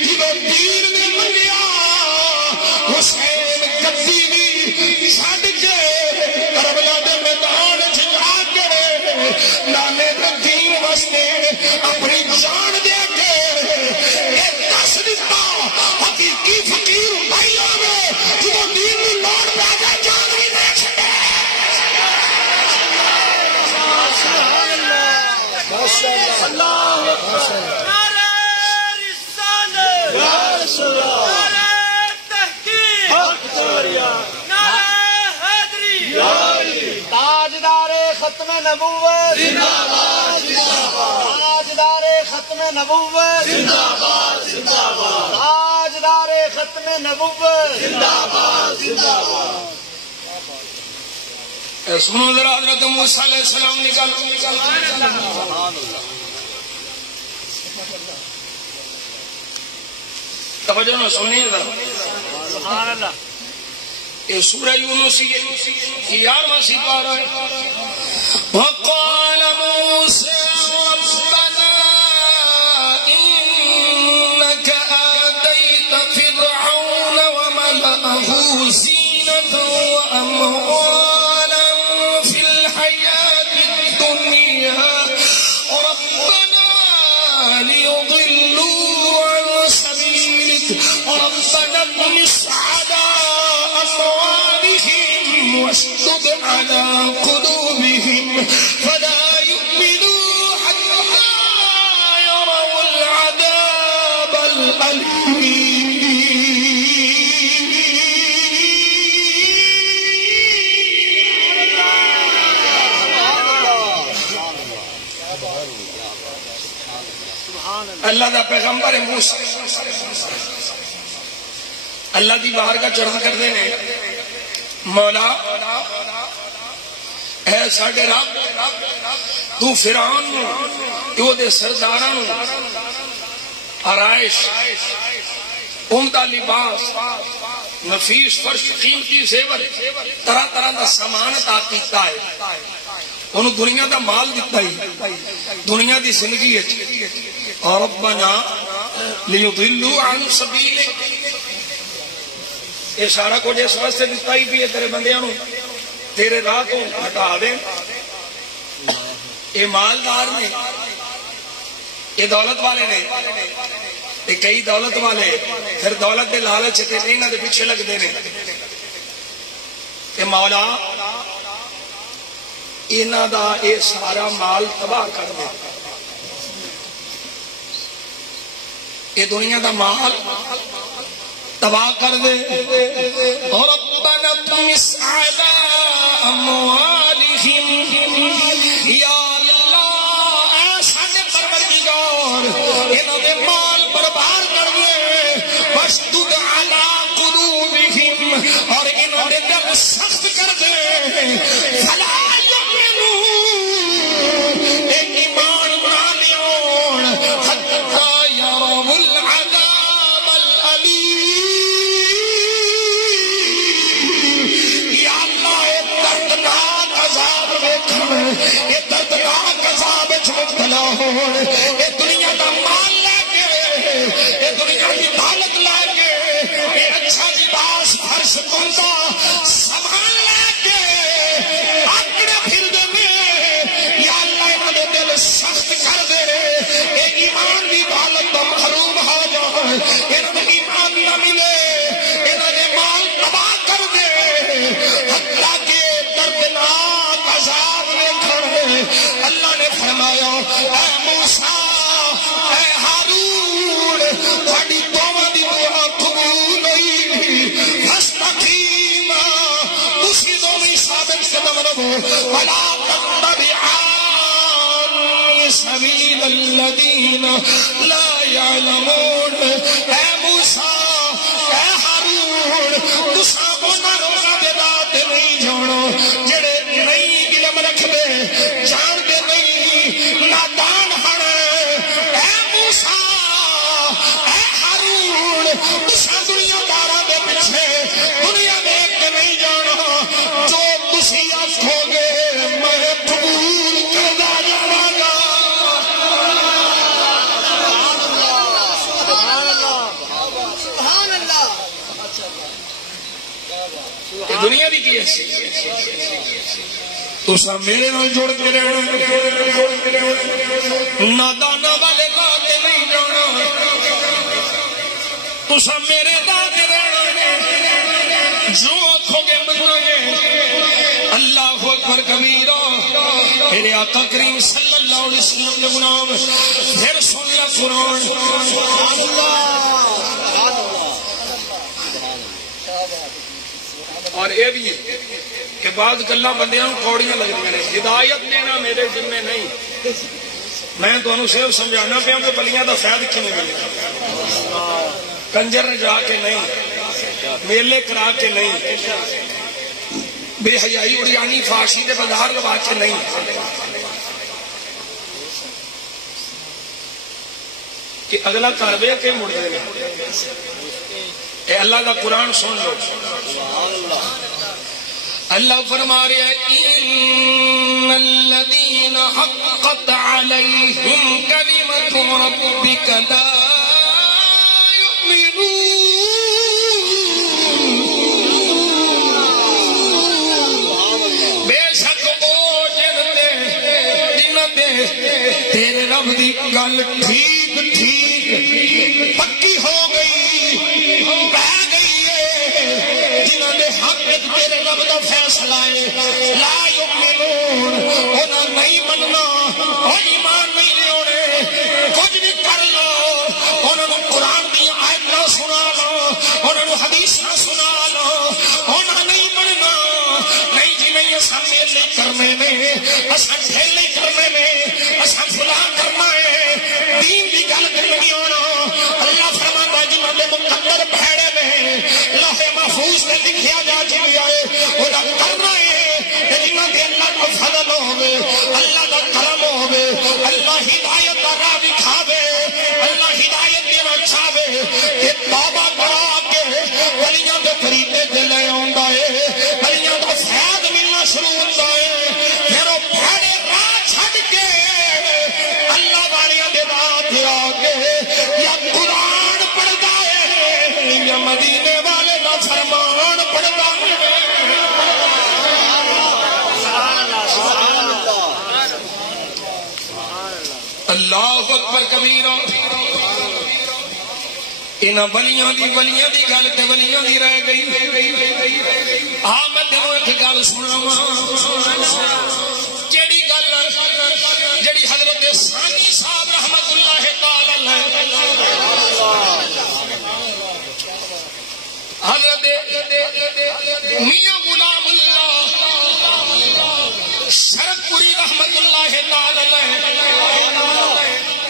جدوں دین نے منگیا حسین گڈی بھی چھڈ کے کربلا دے میدان وچ جا کے نانے دے دین واسطے اپنی جان دے کے یہ دس دتا حقیقی فقیر بھائی آوے جدوں دین نوں لوڑ پہ جائے جان بھی دے چھڈے نعرہ رسالت نعرہ تحقیق نعرہ حیدری تاجدار ختم نبوت زندہ باد تاج تاجدار ختم نبوت زندہ باد زندہ باد تاجدار ختم نبوت زندہ باد زندہ باد سنو ذرا حضرت موسیٰ علیہ السلام نکل توجہ نہ سنیے ذرا سبحان اللہ یہ سورہ یونس یہ 11واں سپارہ ہے وقال موسى ربنا إنك آتيت فرعون وملأه زينة وأموالا في الحياة الدنيا ربنا ليضلوا عن سبيلك ربنا اطمس على أموالهم واشدد على قلوبهم فلا يؤمنوا حتى يروا العذاب الأليم اللہ دا پیغمبر موسیٰ اللہ دی بارگاہ چڑھا کرتے ہیں مولا اے ساڈے رب تو فرعون تو دے سرداراں نو آرائش عمدہ لباس نفیس فرش قیمتی زیور طرح طرح دا سامان عطا کیتا ہے انہوں دنیا دا مال دیتا ہی دنیا دی زندگی ہے ربنا لیضلوا عن سبیلک یہ سارا کچھ اس واسطے دیتا ہی بھی ہے تیرے بندیاں نو تیرے راہ کو ہٹا دیں یہ مالدار نے یہ دولت والے نے یہ کئی دولت والے پھر دولت دے لالچ تے انہاں دے پیچھے لگدے نے کہ مولا انہاں دا یہ سارا مال تباہ کر دے یہ دنیا دا مال تباہ کر دے ربنا اطمس على اموالهم یا اللہ اے ساڈے پروردگار انہاں دے مال برباد کر دے واشدد على قلوبهم اور انہاں دے دل سخت کر دے فلا یؤمنون ایک ایمان بنا لیون حتی یروا العذاب العلیم یا اللہ اے دردناک عذاب ویکھن اے دردناک عذاب وچ مبتلا ہون اے دنیا دا مال لے کے اے دنیا دی دولت لے کے اے اچھا لباس فرش بندا سامان لے کے آکڑے پھر دے یا اللہ انہاں دے دل سخت کر دے اے ایمان دی دولت تو محروم ہو جان انہاں کو ایمان نہ ملے انہاں دے مال تباہ کر دے حتیٰ کہ دردناک عذاب ویکھن اللہ نے فرمایا اے موسیٰ اے ہارون تہاڈی دعا دی دعا قبول ہوئی فاستقیما تسی دوویں ثابت قدم رہو ولا تتبعان سبیل الذین لا یعلمون اے موسیٰ اے ہارون تساں انہاں لوکاں دے راہ تے نہیں جانو جڑے نہیں علم رکھدے جاندے نہیں نادان ہن اے موسیٰ اے ہارون تساں دنیا داراں دے پیچھے دنیا دیکھ کے نہیں جانو جو تسی آکھو گے میں قبول کردا جاواں گا سبحان اللہ یہ دنیا دی کی ہے تو سب میرے نال جڑ کے رہنا نادانا والے راہ تے نہیں جانا تو سب میرے راہ تے رہنا جو آنکھوں گے ملنا گے اللہ اکبر کبیرہ میرے آقا کریم صلی اللہ علیہ وسلم نے غلام پھر سن لیا قرآن اور یہ بھی کہ بعض گلاں بندیاں کوڑیاں لگ رہی ہیں ہدایت دینا میرے ذمے نہیں میں تمہیں صرف سمجھانا پیا کہ بلیاں کا فائد کیوں ملے. کنجر جا کے نہیں, میلے کرا کے نہیں, بے حیائی اڑیانی فاشی کے بازار لوا کے نہیں. کہ اگلا کر وے کہ مڑ دے. اے اللہ کا قرآن سن لو. اللہ فرما رہے ہیں ان الذین حقت علیہم کلمۃ ربک لا یؤمنون. بے شک وہ جنہاں دے تیرے رب دی گل ٹھیک ٹھیک پکی ہو گئی بہ گئی ہے, جنہاں دے حق تیرے رب دا فیصلہ ہے لا یؤمنون, انہاں نہیں مننا, او ایمان نہیں لیونے. کچھ بھی کر لو, انہاں نوں قرآن دی آیتاں سنا لو, انہاں نوں حدیثاں سنا لو, انہاں نہیں مننا. نہیں جی نہیں, اساں میلے کرنے نے, اساں ٹھیلے کرنے نے, اساں فلاں کرنا ہے, دین دی گل کرنی ہونا. اللہ فرماتا ہے جنہاں دے مقدر بھیڑے نے لوح محفوظ تے لکھیا جا چکیا ہے اودا کرنا ہے. جنہاں دے اللہ کا فضل ہوے, اللہ کا کرم ہوے, اللہ ہدایت دا راہ دکھاوے, اللہ ہدایت دینا چاہے کہ توبہ کرا کے ولیاں دے طریقے تے لے آوندا ہے, ولیاں دا فیض ملنا شروع ہوندا ہے. پھر او بھیڑے راہ چھڈ کے اللہ والیاں دے راہ تے آ کے یا قرآن پڑھدا ہے یا مدینے والے دا فرمان پڑھدا ہے. اللہ اکبر کبیرہ. انہاں ولیاں دی گل تے ولیاں دی رہ گئی. ہاں میں تینوں ایک گل سناواں, جیڑی گل جیڑی حضرت ثانی صاحب رحمت اللہ تعالی علیہ, حضرت میاں غلام اللہ شرف پوری رحمت اللہ تعالی علیہ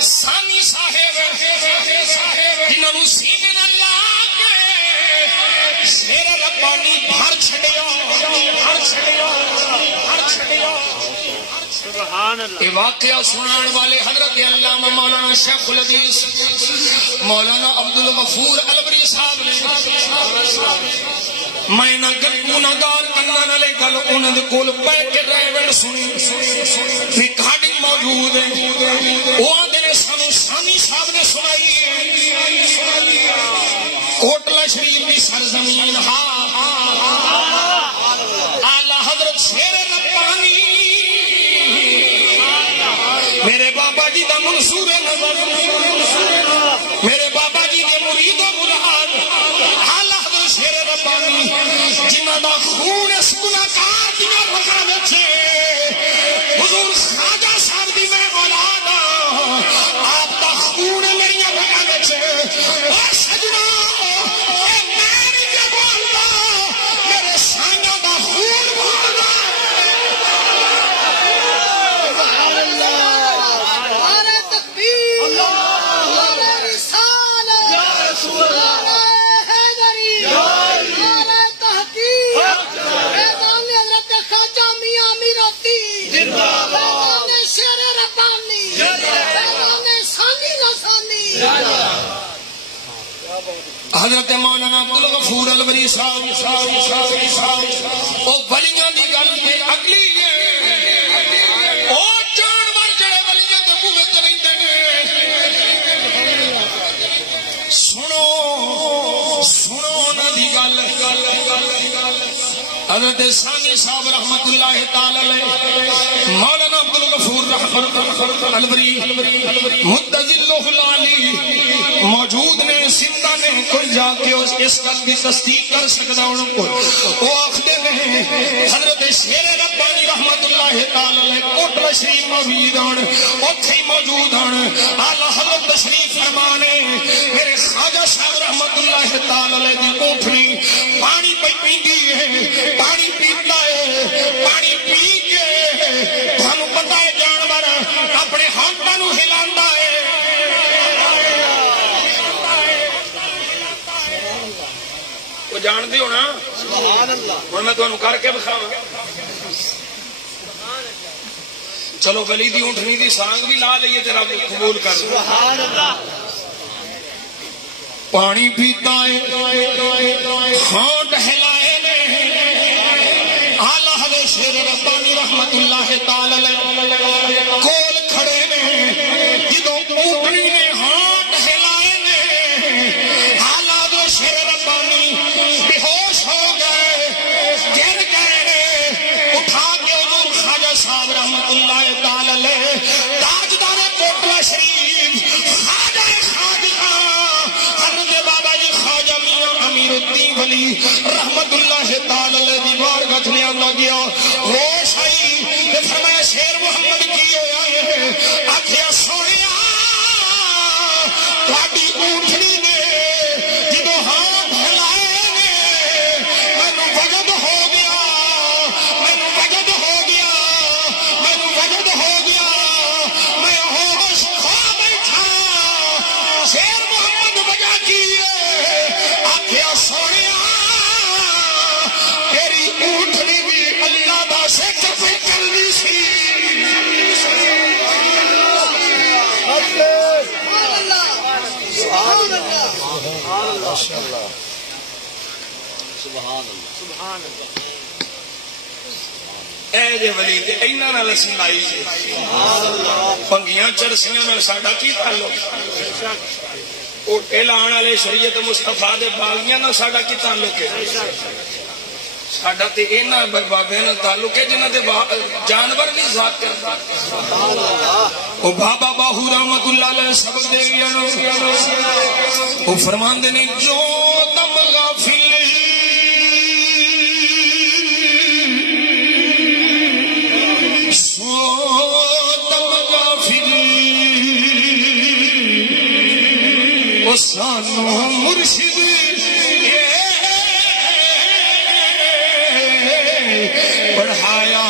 ثانی صاحب جنہاں نوں سینے نال لا کے شیر ربانی بھر چھڈیا. یہ واقعہ سنان والے حضرت علامہ مولانا شیخ الحدیث مولانا عبد الغفور البری صاحب نے. میں نہ گنگار کناں والے گل انہاں دے کول بیٹھ کے ریکارڈ سنی, ریکارڈنگ موجود ہے. وہ آندے نے سانوں ثانی صاحب نے سنائی ہے کوٹلہ شریف کی سرزمین. اعلی حضرت شیر ربانی میرے بابا جی دا منصور نظر, میرے بابا جی کے مرید و مراد اعلی حضرت شیر ربانی جنہاں دا خون اس گناہگار دیاں رگاں وچ حضور خواجہ صاحب دی میں اولاد آپ دا خون میریاں رگاں وچ. او سجنا اے میں نہیں بولدا, میرے سانگاں دا خون بولدا. حضرت مولانا عبد الغفور البری صاحب او ولیاں دی گل تے اگلی ہے, او جانور جڑے ولیاں دے منہ وچ رہندے نے. سنو انہاں دی گل. حضرت ثانی صاحب رحمت اللہ تعالی علیہ مولانا عبد الغفور البری متذل العالی موجود نے, زندہ نے, کوئی جا کے اس گل کی تصدیق کر سکتا ان کو. وہ آخدے نے حضرت شیر ربانی رحمت اللہ تعالی علیہ کوٹلہ شریف موجود ہیں, اوتھے ہی موجود ہیں. اعلی حضرت تشریف فرمانے میرے خواجہ صاحب رحمت اللہ تعالی علیہ دی کوٹھڑی پانی پی پیندی ہے, پانی پیتا ہے, پانی پی کے تھانوں پتہ ہے جانور اپنے ہاتھاں نوں جان دی ہونا اور میں تمہیں کر کے بکھاواں چلو ولی دی اونٹنی دی سانگ بھی لا لئیے تے رب قبول کر سبحان اللہ پانی پیتا ہے ہونٹ ہلائے اعلیٰ حضرت شیر ربانی رحمت اللہ تعالی کول کھڑے نے جدوں اونٹنی نے ہونٹ ہلائے اعلیٰ حضرت شیر ربانی بے ہوش ہو گئے گر گئے اٹھا کے حضور خواجہ صاحب رحمت اللہ تعالی تاجدار کوٹلا شریف خواجہ امیر الدین ولی رحمت اللہ تعالی دیوار کا دھنیا نہ گیا ہوش آئی کہ فرمایا شیر محمد کی ہویا ہے آخیا سونیا تھوڑی اونٹنی نے جدو ہاتھ ہلائے مینو وجد ہو گیا مینو وجد ہو گیا مینو وجد ہو گیا میں ہوش کھو بیٹھا شیر محمد وجہ کی سونے تیری اونٹنی بھی اللہ دا ذکر پہ چلنی سی اے جے ولی تے اینا نال اسی لائی پنگیاں چرسیاں نال ساڈا کی تعلق اوٹے لان والے شریعت مصطفیٰ دے باغیاں نال ساڈا کی تعلق ہے ساڈا تے انہاں بابے نال تعلق ہے جنہاں دے جانور بھی ذات کردا او بابا باہو رحمت اللہ علیہ سبق دے گیا او فرماندے نے جو دم غافل سانو مرشد پڑھایا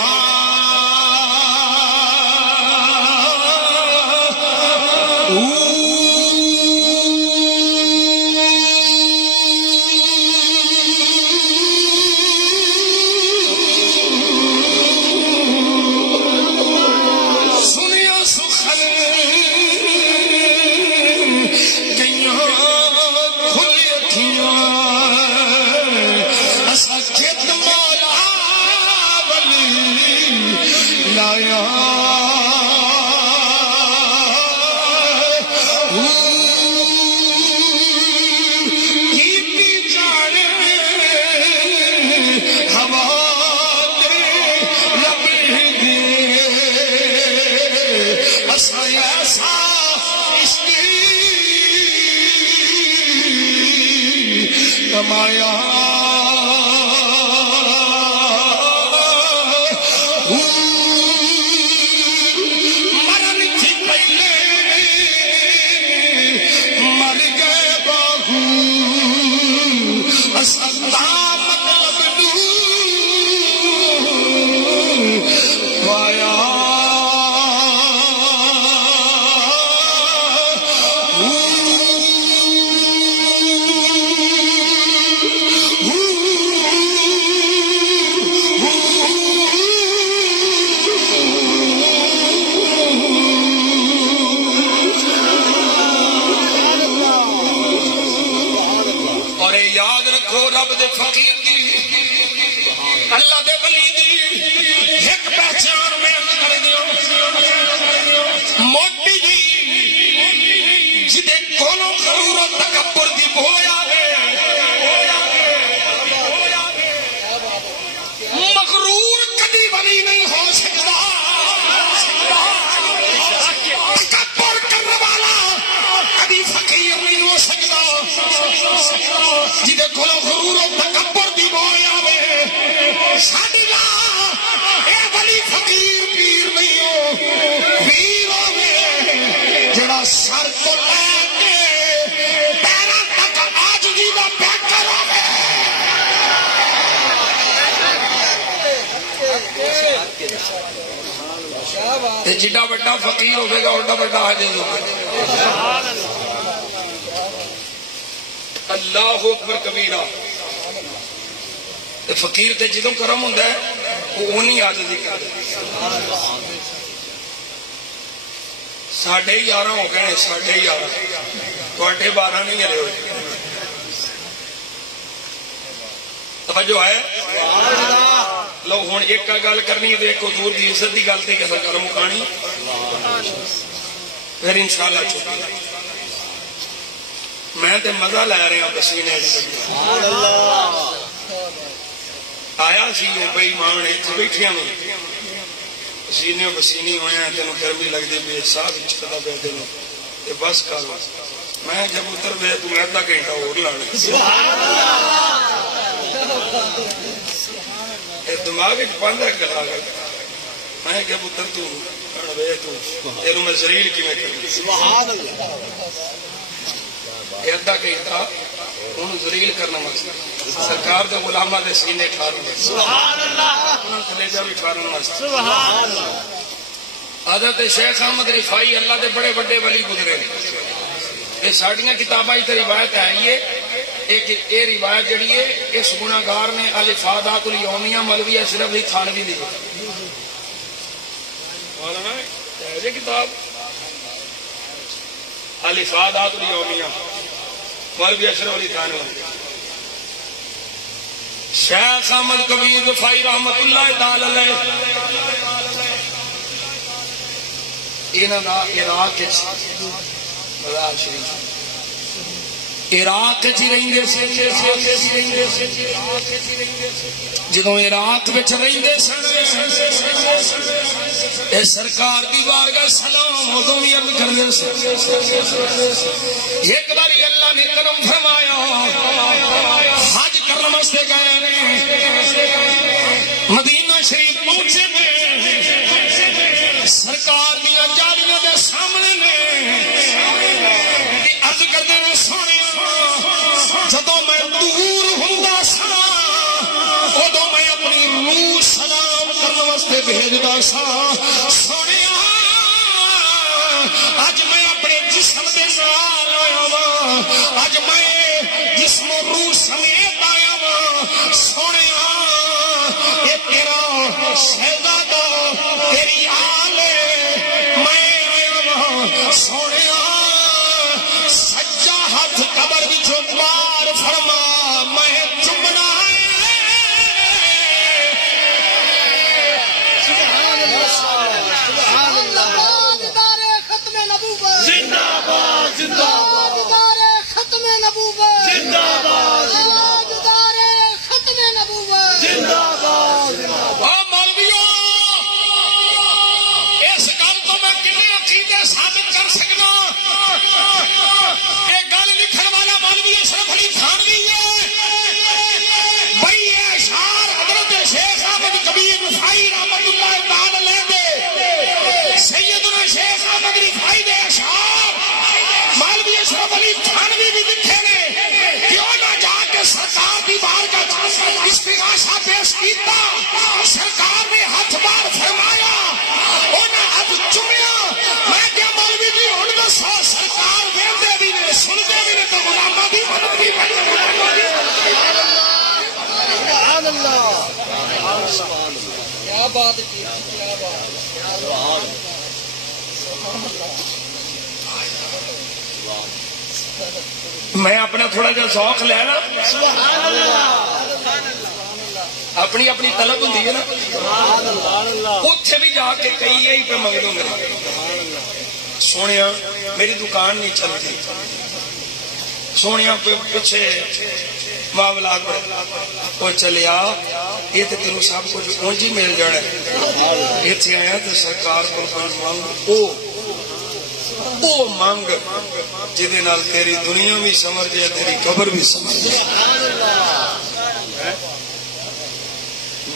جڈا بڑا فقیر ہوئے گا اڈا بڑا حاجز ہوگا اللہ اکبر کبیرہ فقیر تے جدوں کرم ہوندا ہے وہ اونی عاجزی کردا ہے. 11:30 ہو گئے 11:30 تواڈے 12 نہیں ہلے ہوئے. توجہ ہے. لو ہوں ایک گل کرنی ہے ایک حضور دی عزت دی گل تے کہ سرکار مکانی پھر انشاءاللہ چھٹی. میں تے مزہ لے رہا ہوں پسینے آیا سی بے ایمان اتنے بیٹھیا میں پسینے پسینی ہوئے ہیں تینوں گرمی لگتی پی ساہ چکتا پہ تینوں تے بس کر میں جب اتر گیا تو میں ادھا گھنٹہ اور لانا دماغ بند ہے گلا گیا میں جب اتر تو تینوں میں زلیل کیویں کروں ادھا گھنٹہ انہوں زلیل کرنا مقصد سرکار دے غلامہ دے سینے ٹھارنا انہوں کلیجہ بھی ٹھارنا مقصد. حضرت شیخ احمد رفائی اللہ دے بڑے بڑے ولی گزرے یہ ساڑیاں کتاباں ہی روایت آئی ہے. یہ روایت جڑی ہے اس گناہگار نے الافادات الیومیہ مولوی اشرف علی تھانوی دی کتاب الافادات الیومیہ مولوی اشرف علی تھانوی. شیخ احمد کبیر رفائی رحمت اللہ تعالی علیہ انہاں دا عراق مزار شریف عراق رہندے سے جدوں عراق وچ رہندے سن اے سرکار دی بارگاہ سلام ادوں بھی عرض کردے سن. ایک باری اللہ نے کرم فرمایا حج کرنے واسطے گئے مدینہ شریف پہنچے سرکار دیا جالیاں دے سامنے نے عرض کردے نے سونے جدوں میں دور ہوندا سا ادوں میں اپنی روح سلام کرنے واسطے بھیجدا سا. سونے اج میں اپنے جسم دے نال آیا وا اج میں جسم و روح سمیت آیا وا. سونے یہ تیرا شہزادہ تیری آل میں آیا وا. سونے سجا ہاتھ قبر وچوں مار فرما میں چمنا سرکار نے ہاتھ بار فرمایا انہیں ہاتھ چومیا. میں کیا مولوی جی ہوں دسو سرکار ویندے بھی نے سنتے بھی نے تو غلاماں دی مدد بھی بن سبحان اللہ کیا بات کی کیا بات. میں اپنا تھوڑا جا ذوق لے نا اپنی اپنی طلب ہوں نا اتنے بھی جا کے کئی یہی پہ منگلو میرے سونے میری دکان نہیں چلتی سونے پیچھے معاملات وہ چلیا یہ تو تینوں سب کچھ اونج ہی مل جانا اتنے آیا تو سرکار کو مانگ وہ مانگ جہد نال تیری دنیا بھی سمر جائے تیری قبر بھی سمر جائے.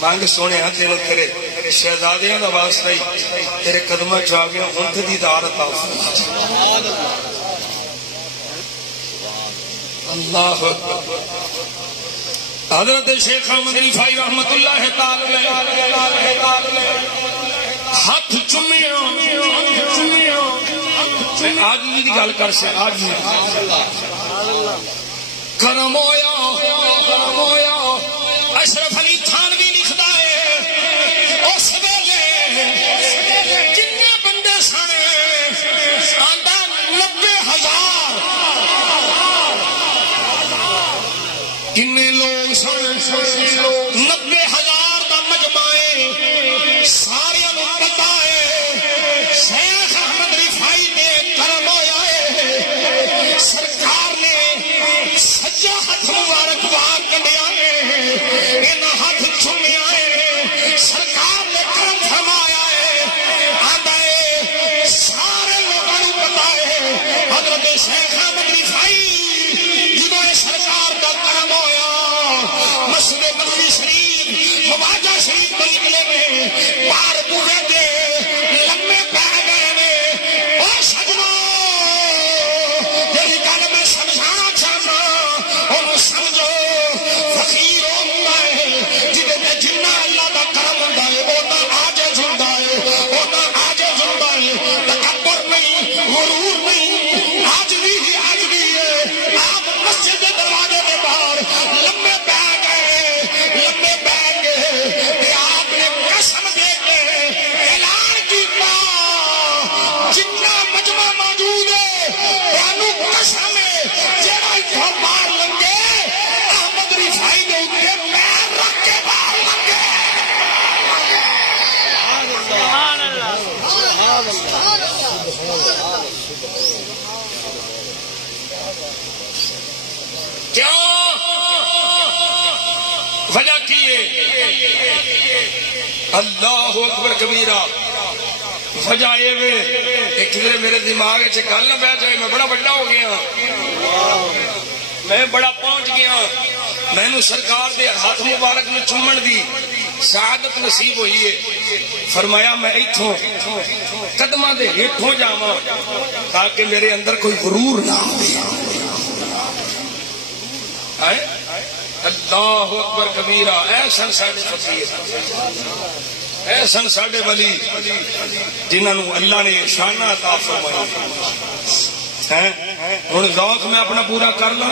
مانگ سونے تینوں تیرے شہزادیاں دا واسطہ ہی تیرے قدمہ چاہ گیا انت دیدار عطا فرما. اللہ حضرت شیخ احمد رفائی رحمت اللہ تعالی ہاتھ چومیا آج دی گل کر سے آج کرم ہویا اشرف علی تھانوی لکھتا ہے اس ویلے کنے بندے سن آندا 90,000 کنے لوگ سن 90,000 دا مجمع ہے سارے نوں پتہ ہے شیخ احمد رفائی نے کرم ہویا ہے سرکار نے سجا ہاتھ مبارک باہر کڈیا ہے انہاں ہاتھ چومیا ہے سرکار نے کرم فرمایا ہے آندا ہے سارے لوگاں نوں پتہ ہے حضرت شیخ احمد رفائی جدوں سرکار دا کرم ہویا مسجد نبوی شریف خواجہ شریف تو نکلے میں پار بوڑے دے لمبے پہ گئے نے او سجنو جی گل میں سمجھانا چاہنا انہوں سمجھو فقیر ہوتا ہے جنہیں جنہ اللہ کا کرم ہوتا ہے اونا عاجز ہوتا ہے اونا عاجز ہوتا ہے تکبر نہیں غرور نہیں عاجزی ہی عاجزی ہے آپ مسجد کے دروازے کے باہر لمبے پہ لمبے بیٹھ گئے آپ نے قسم دے کے اعلان کیا جتنا مجمع موجود ہے تانوں قسم ہے جڑا اتھوں باہر لنگے احمد رفائی دے اوتے پیر رکھ کے باہر لنگے سبحان اللہ سبحان اللہ کیوں وجہ کی ہے اللہ اکبر کبیرہ وجہ یہ وے ایک کدھر میرے دماغ سے گل نہ بیٹھ جائے میں بڑا بڑا ہو گیا میں بڑا پہنچ گیا میں نو سرکار دے ہاتھ مبارک میں چومن دی سعادت نصیب ہوئی ہے فرمایا میں ایتھوں قدماں دے ہیٹھوں جاواں تاکہ میرے اندر کوئی غرور نہ آئے اللہ اکبر کبیرہ اے سن ساڈے فقیر اے سن ساڈے ولی جنہاں نو اللہ نے شانہ عطا فرمائی ہن ذوق میں اپنا پورا کر لوں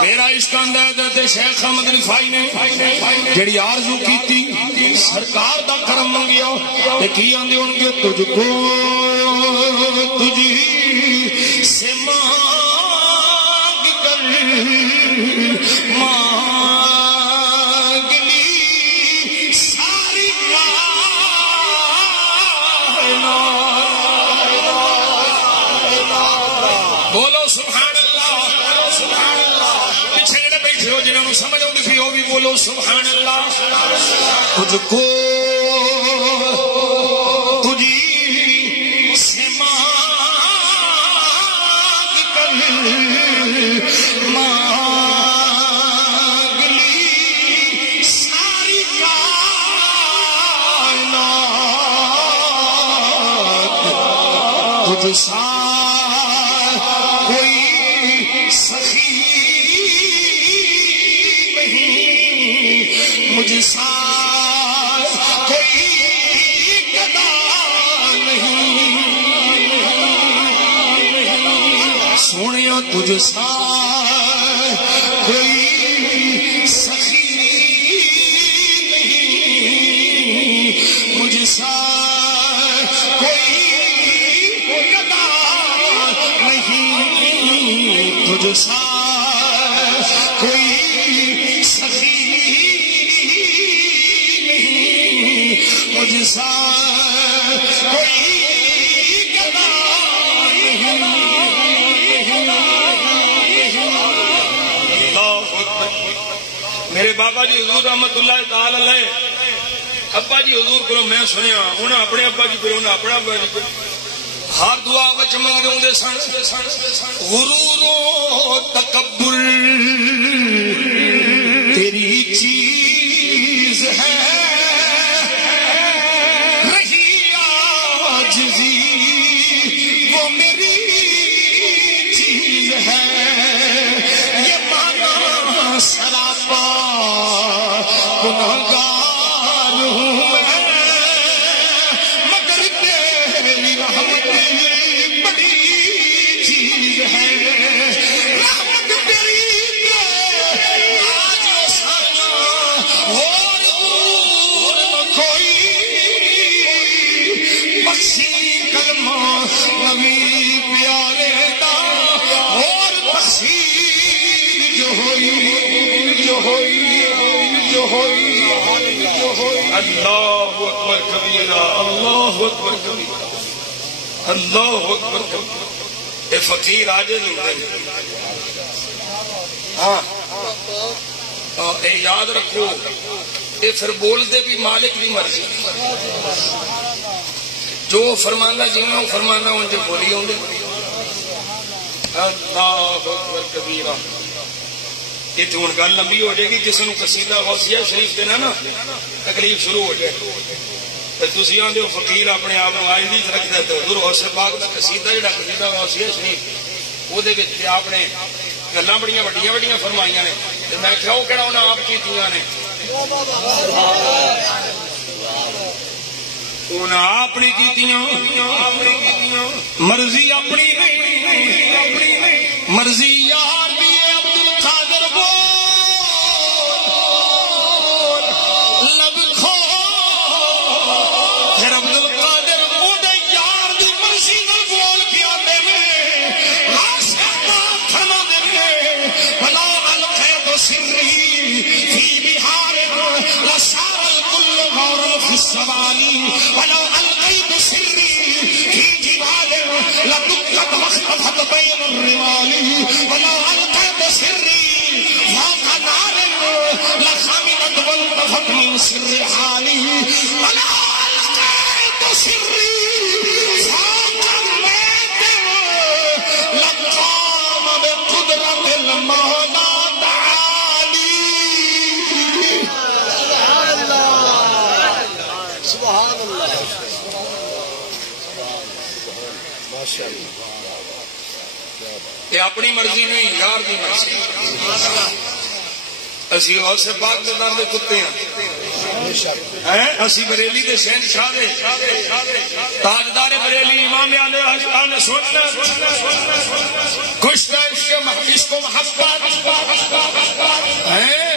میرا عشق آندا ہے حضرت شیخ احمد رفائی نے جڑی آرزو کیتی سرکار دا کرم منگیا تے کی آندے ہون گے تجھ کو تجھی سے مانگ کر مانگ لی ساری بولو سبحان اللہ سبحان اللہ پیچھے جڑے بیٹھے ہو جنہوں سمجھ آؤں گی وہ بھی بولو سبحان اللہ تجھ کو تجھی سے مانگ کر مانگ لی ساری کائنات تجھ سا کوئی سخی نہیں مجھ سا کوئی گدا نہیں سونیا تجھ سا کوئی سخی نہیں مجھ سا کوئی گدا نہیں تجھ سا کوئی سخی نہیں مجھ سا کوئی گدا میرے بابا جی حضور رحمت اللہ تعالی علیہ ابا جی حضور کو میں سنیا انہیں اپنے ابا جی کو انہیں اپنا ابا جی کو ہر دعا بچ منگتے ہوں سن غرور و تکبر تیری چیز ہے رہی عاجزی وہ میری چیز ہے یہ مانا سراپا گنہگار ہوں میں مگر تیری رحمت بڑی چیز ہے رحمت تیری آج سایا نبی پیارے دا اور تقسیم جو ہوئی اللہ اکبر کبیرہ اللہ اکبر کبیرہ اللہ اکبر کبیرہ. اے فقیر عاجز ہوتے ہیں. ہاں اے یاد رکھو اے پھر بول دے بھی مالک دی مرضی جو فرمانا جینا فرمانا ان جو بولی ہوں. اللہ اکبر کبیرہ. یہ تو ان گل لمبی ہو جائے گی. کسی نے قصیدہ غوثیہ شریف دینا نا تکلیف شروع ہو جائے. تسی آندے ہو فقیر اپنے آپ کو آئندی رکھتا ہے. حضور غوث پاک دا قصیدہ جڑا قصیدہ غوثیہ شریف وہ دے وچ آپ نے گلاں بڑیاں وڈیاں وڈیاں فرمائیاں نے. میں کہیا وہ کہڑا انہاں آپ کیتیاں نے انہاں آپ نے کیتیاں مرضی اپنی نہیں مرضی یار بھی عبد القادر بول لب کھو پھر عبد القادر او دے یار دی مرضی نال بول کے آندے نے عاشق فرما دے نے بلا القید سری فی بحار لسار الكل غور فی السوالی ولو القید سری فی جبال لدقت واختفت بین الرمال ولو القید سری فوق نار لخمدت وانطفت من سر حالی ولو القید سری فوق میت لقام بقدرت المولا یہ اپنی مرضی نہیں یار دی مرضی. اسی غوث پاک دے در دے کتے ہیں. اسی بریلی دے شہنشاہ دے تاجدار بریلی امام اہل سنت کشتا عشق و محبت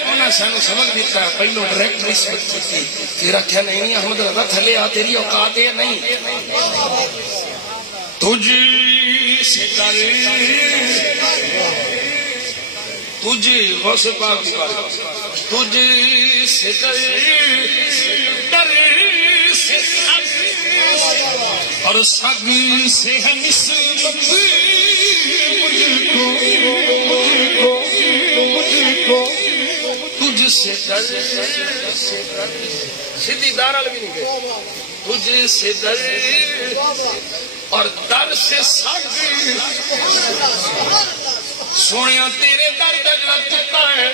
انہیں سانو سمجھ دیتا ہے. پہلو ڈائریکٹ نسبت کی پھر رکھیا نہیں احمد رضا تھلے آ تیری اوقات ہے نہیں. تجھ سے تجھ غوث پاک تجھ سے در سے اور سگ سے ہے نسبت تجھ سے در سیدھی دار بھی نہیں گئے. تجھ سے در اور در سے سگ سونے تیرے در جڑا کتا ہے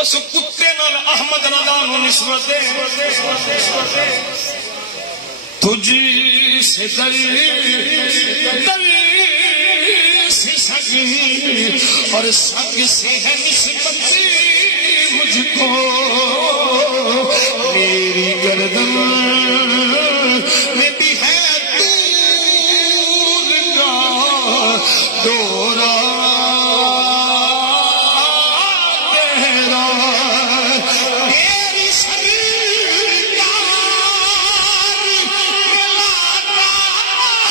اس کتے نال احمد رضا نو نسبت تجھ سے در سے سگ اور سگ سے ہے نسبت مجھ کو میری گردن میں بھی ہے دور کا دورہ تیرا تیری سرکار ملاتا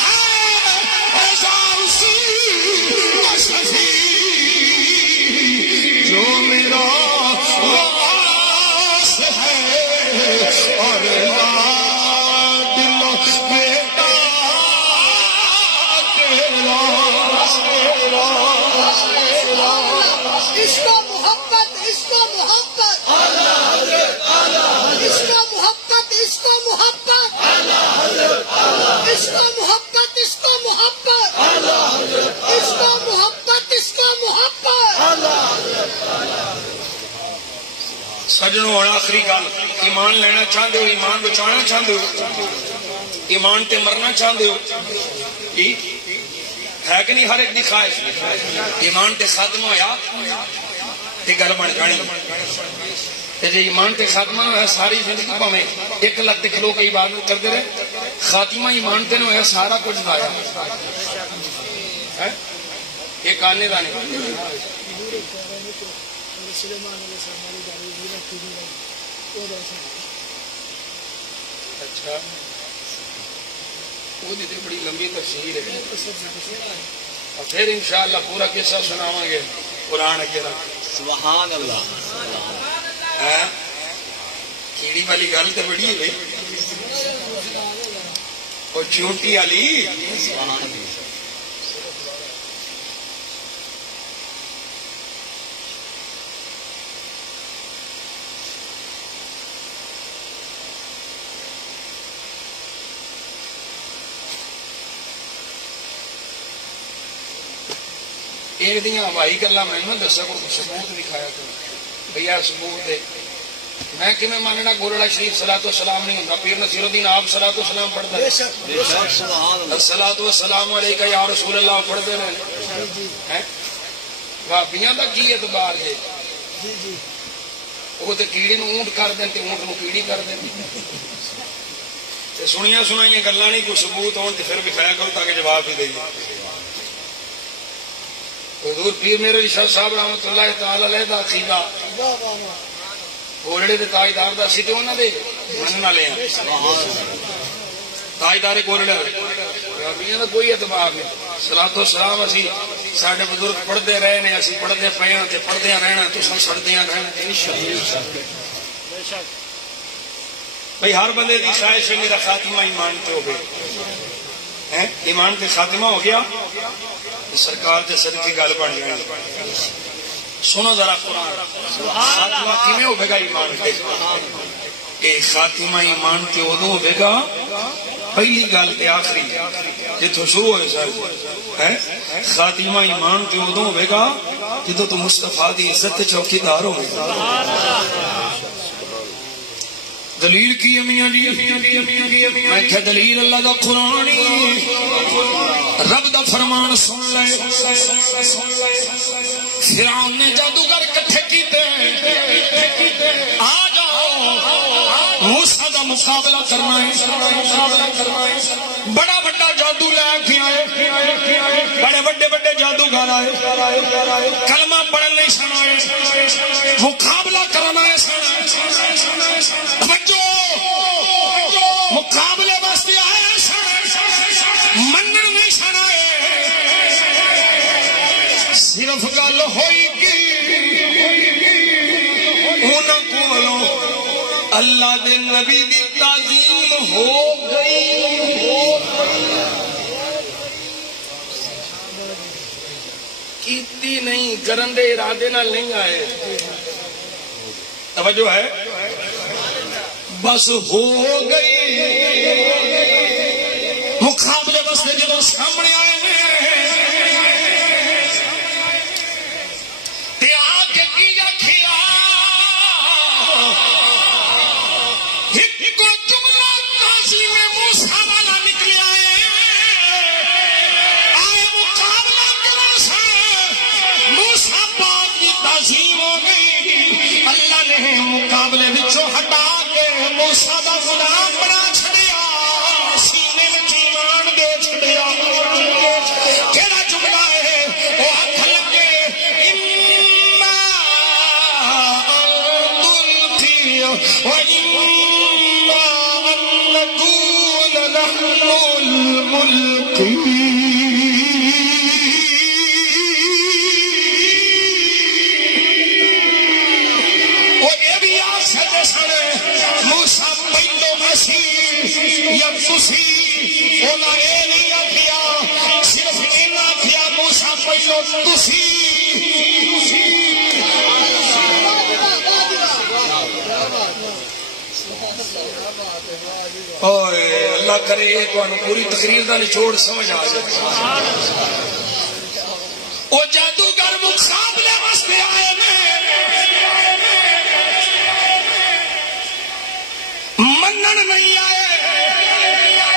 ہے احساسی و شفیع جو میرا واس ہے اور سجنوں اور آخری گل ایمان لینا چاہتے ہو ایمان بچانا چاہتے ہو ایمان تے مرنا چاہتے ہو ہے کہ نہیں ہر ایک دی خواہش ایمان تے ختم ہویا تے گل بن جانی تے جے ایمان تے ختم ہویا ساری زندگی پاویں ایک لت کھلو کے عبادت کرتے رہے خاتمہ ایمان تے ہویا سارا کچھ ضائع ہے یہ کانے دا نہیں اچھا وہ بڑی لمبی تفسیر ہے اور پھر انشاءاللہ پورا قصہ سناواں گے قرآن کے رکھ سبحان اللہ کیڑی والی گل تو بڑی ہے بھائی اور چونٹی والی ایک دیا ہوائی گلا میں دسا کو ثبوت دکھایا کرو بھیا ثبوت ہے میں کیویں ماننا گولڑا شریف صلاۃ و سلام نہیں ہوتا پیر نصیر الدین آپ صلاۃ و سلام پڑھتا ہے الصلاۃ والسلام علیکہ یا رسول اللہ پڑھتے رہے بھابیاں دا کی اعتبار جے وہ تے کیڑی نو اونٹ کر دین تے اونٹ نو کیڑی کر دین تے سنیاں سنائیاں گلاں نہیں کوئی ثبوت ہون تے پھر دکھایا کرو تاکہ جواب بھی دئیے حضور پیر میرے رشاد صاحب رحمت اللہ تعالی علیہ دا عقیدہ گولڑے دے تاجدار دا سی تے انہاں دے منن والے ہیں تاجدار گولڑے ربیاں دا کوئی اعتبار نہیں صلاۃ و سلام اسی ساڈے بزرگ پڑھتے رہے نے اسی پڑھتے پے ہاں تے پڑھدے رہنا تساں سڑدیاں رہنا انشاءاللہ بھئی ہر بندے دی خواہش ہے میرا خاتمہ ایمان تے ہو گیا ایمان تے خاتمہ ہو گیا سرکار دے صدقے گل بن جائے سنو ذرا قرآن خاتمہ کیویں ہوے گا ایمان تے اے خاتمہ ایمان تے ادوں ہوے گا پہلی گل تے آخری جتھوں شروع ہوئے سر خاتمہ ایمان تے ادوں ہوے گا جدوں تو مصطفیٰ دی عزت تے چوکیدار ہوے گا دلیل کی میاں جی میں کہ دلیل اللہ دا قرآن رب دا فرمان سن لے فرعون نے جادوگر کٹھے کیتے آ جاؤ موسیٰ دا مقابلہ کرنا ہے بڑا بڑا جادو لے کے آئے بڑے بڑے بڑے جادوگر آئے کلمہ پڑھن نہیں سنائے مقابلہ کرنا ہے مقابلے واسطے آئے منن نہیں سنائے صرف گل ہوئی کہ انہاں کولوں اللہ دے نبی دی تعظیم ہو گئی کیتی نہیں کرن دے ارادے نال نہیں آئے توجہ ہے بس ہو گئی مقابلے واسطے جدوں سامنے آئے تے آ کے کی آکھیا ایک جملہ تعظیم موسیٰ والا نکلیا ہے آئے مقابلہ کرو سے موسیٰ پاک کی تعظیم ہو گئی اللہ نے مقابلے وچوں ہٹا موسیٰ دا غلام بنا چھڑیا سینے میں ایمان دے چھڑیا کیڑا جملہ ہے وہ ہاتھ لگے اما تلقی واما ان نكون نحن الملقين یا تسی اونا اے نہیں آکھیا صرف اینا آکھیا موسیٰ پہلو تسی اللہ کرے تو پوری تقریر دا نچوڑ سمجھ آ جائے او جادوگر مقابلے واسطے آئے منن نہیں آئے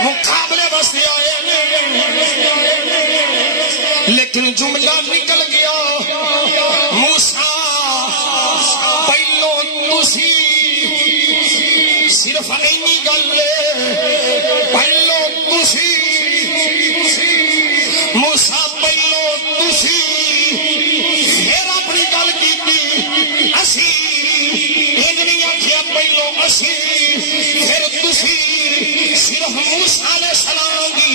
مقابلے واسطے آئے لیکن جملہ نکل گیا موسیٰ پہلو تسی صرف اینی گل پہلو تسی موسیٰ پہلو تسی پھر اپنی گل کی اسی نہیں آخیا پہلو اسی پھر تسی صرف موسیٰ علیہ السلام کی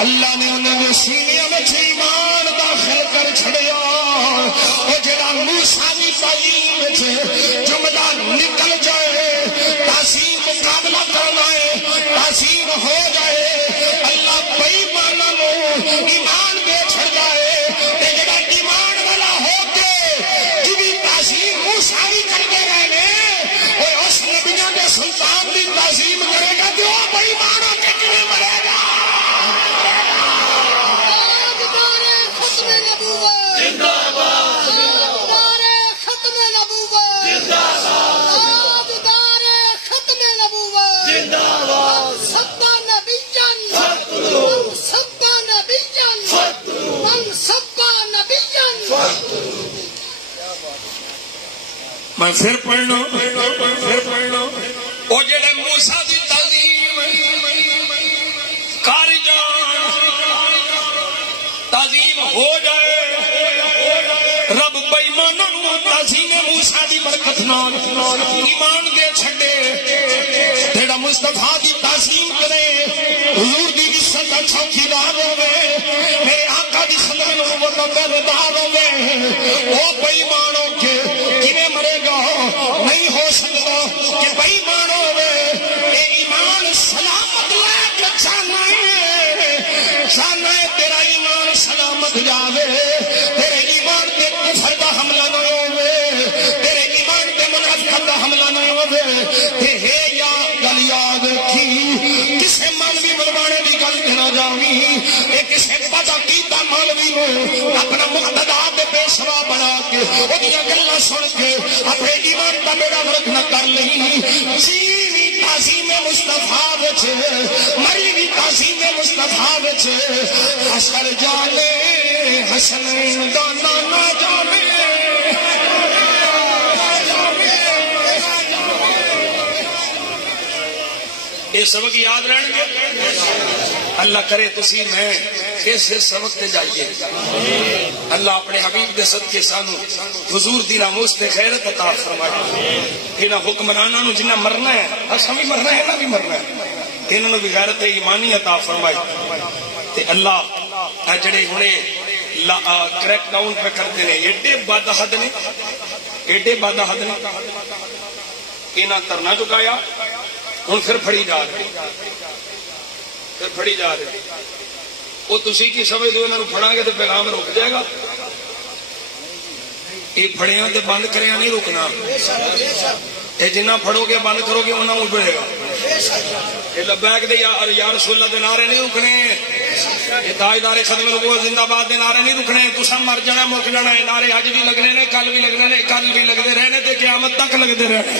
اللہ نے انہوں نے سینیاں میں ایمان داخل کر چھڑیا اور جڑا موسیٰ دی تعلیم میں جملہ نکل جائے تحسین مقابلہ کرنا ہے تحسین ہو جائے اللہ بے ایماناں نو ایمان دے چھڑ جائے تے جڑا ایمان والا ہو کے جی تحسین موسیٰ بھی کرتے رہنے وہ اس نبیوں کے سلطان دی تعظیم کرے گا تو وہ بے ایمان ہو کے کیویں مرے گا میں پھر پڑھنا وہ جڑے موسیٰ دی تعظیم کر جان تعظیم ہو جائے رب بے ایماناں تعظیم موسیٰ دی برکت نال ایمان دے چھڈے جڑا مصطفیٰ دی تعظیم کرے حضور دی عزت دا چوکیدار ہوے میرے آقا دی خدمت نو وفادار ہوے او بے ایمان ہو کے کیویں مرے گا نہیں ہو سکتا کہ بے ایمان ہوے اے ایمان سلامت لے کے جانا ہے تیرا ایمان سلامت جاوے تیرے ایمان تے کفر دا حملہ نہ ہوے تیرے ایمان تے منافقت دا حملہ نہ ہوے تے ہے یا گل یاد رکھی کسے مولوی بلوانے دی گل نہ جاویں اے کسے پتہ کیتا مولوی نو اپنا مقتدا تے پیشوا بنا کے اودیاں گلاں سن کے اپنے ایمان دا بیڑا غرق نہ کر لئی جی تعظیم مصطفیٰ وچ مری بھی تعظیم مصطفیٰ وچ حسن جانے حسن دا نہ جانے یہ سبق یاد رہن گے اللہ کرے تسی میں اس سبق تے جائیے اللہ اپنے حبیب دے صدقے سانو حضور دی ناموس تے غیرت عطا فرمائے انہاں حکمراناں نو جنہ مرنا ہے اساں بھی مرنا ہے انہاں بھی مرنا ہے انہاں نو بھی غیرت ایمانی عطا فرمائے تے اللہ جڑے ہنے کریک ڈاؤن پہ کرتے ہیں ایڈے بادحد نے ایڈے بادحد نے انہاں ترنا چکایا ہوں پھر پھڑی جا رہے وہ تسی کی سمجھ دو انہوں پھڑا گے تو پیغام رک جائے گا یہ پھڑیاں تے بند کریاں نہیں رکنا یہ جنہ پھڑو گے بند کرو گے انہوں اجڑے گا یہ لبیک دے یا رسول اللہ دے نعرے نہیں رکنے یہ تاجدار ختم نبوت زندہ باد دے نعرے نہیں رکنے تساں مر جانا مک جانا ہے نعرے اج بھی لگنے نے کل بھی لگنے نے کل بھی لگتے رہنے تے قیامت تک لگتے رہنے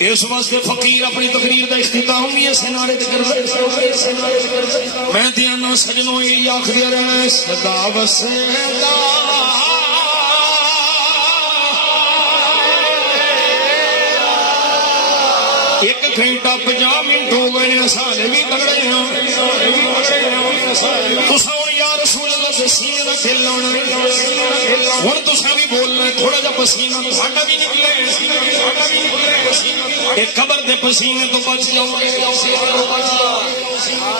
اس واسطے فقیر اپنی تقریر کا اختتام بھی اس نعرے تے کردا میں دیاں سجنوں یہ آخری رہنا صدا وسدا ایک گھنٹہ 50 منٹ ہو گئے سارے بھی تگڑے ہیں تساں یا رسول اللہ سے سینے نہ کھلانا ہن تساں بھی بولنا تھوڑا جا پسینہ ساڈا بھی نکلے ایک قبر دے پسینے تو بچ جاؤ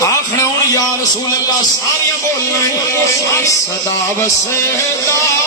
آخنا ہن یا رسول اللہ ساریاں بولنا صدا وسدا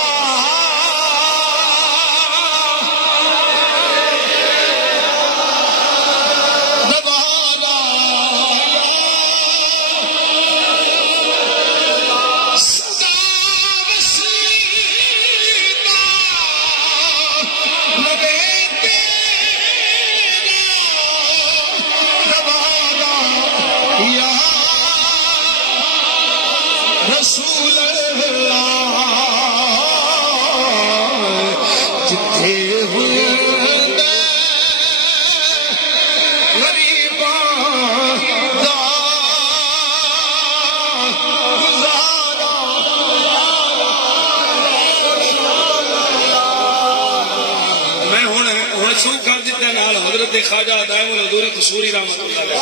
خواجہ دائم الحضوری قصوری رحمۃ اللہ علیہ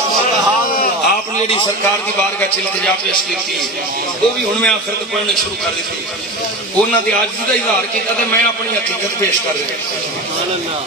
آپ نے جی سرکار کی بارگاہ چ التجا پیش کی وہ بھی ہن میں آخر تو پڑھنے شروع کر دیتی انہوں نے عاجزی کا اظہار کیا تو میں اپنی حقیقت پیش کر رہا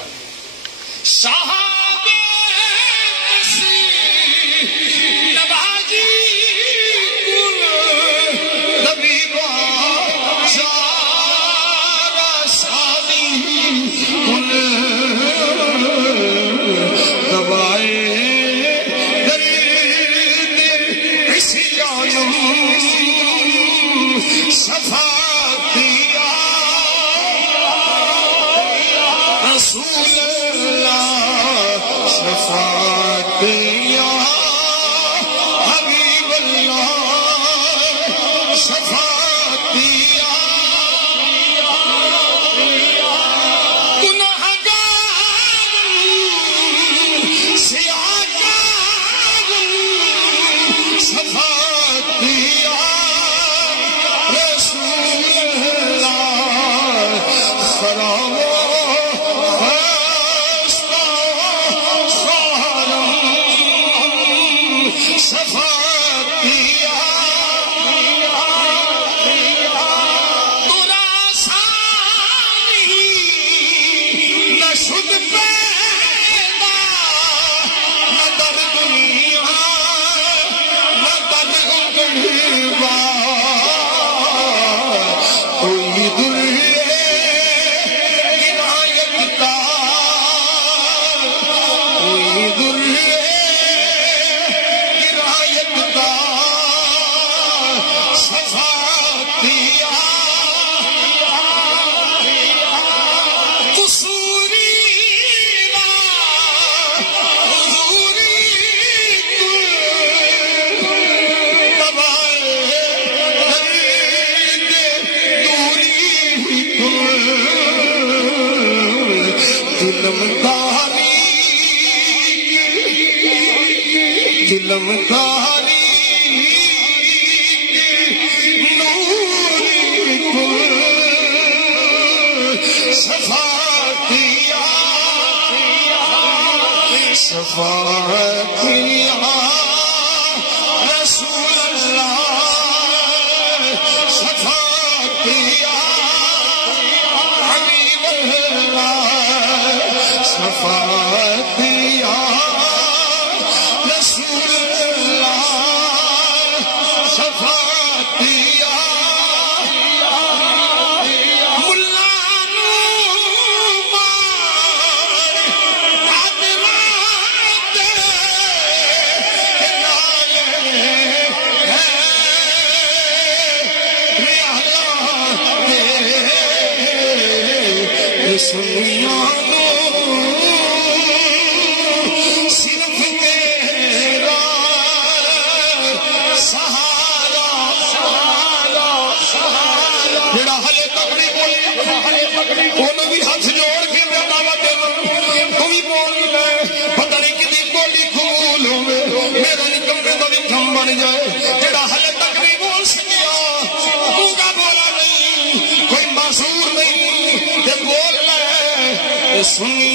سنی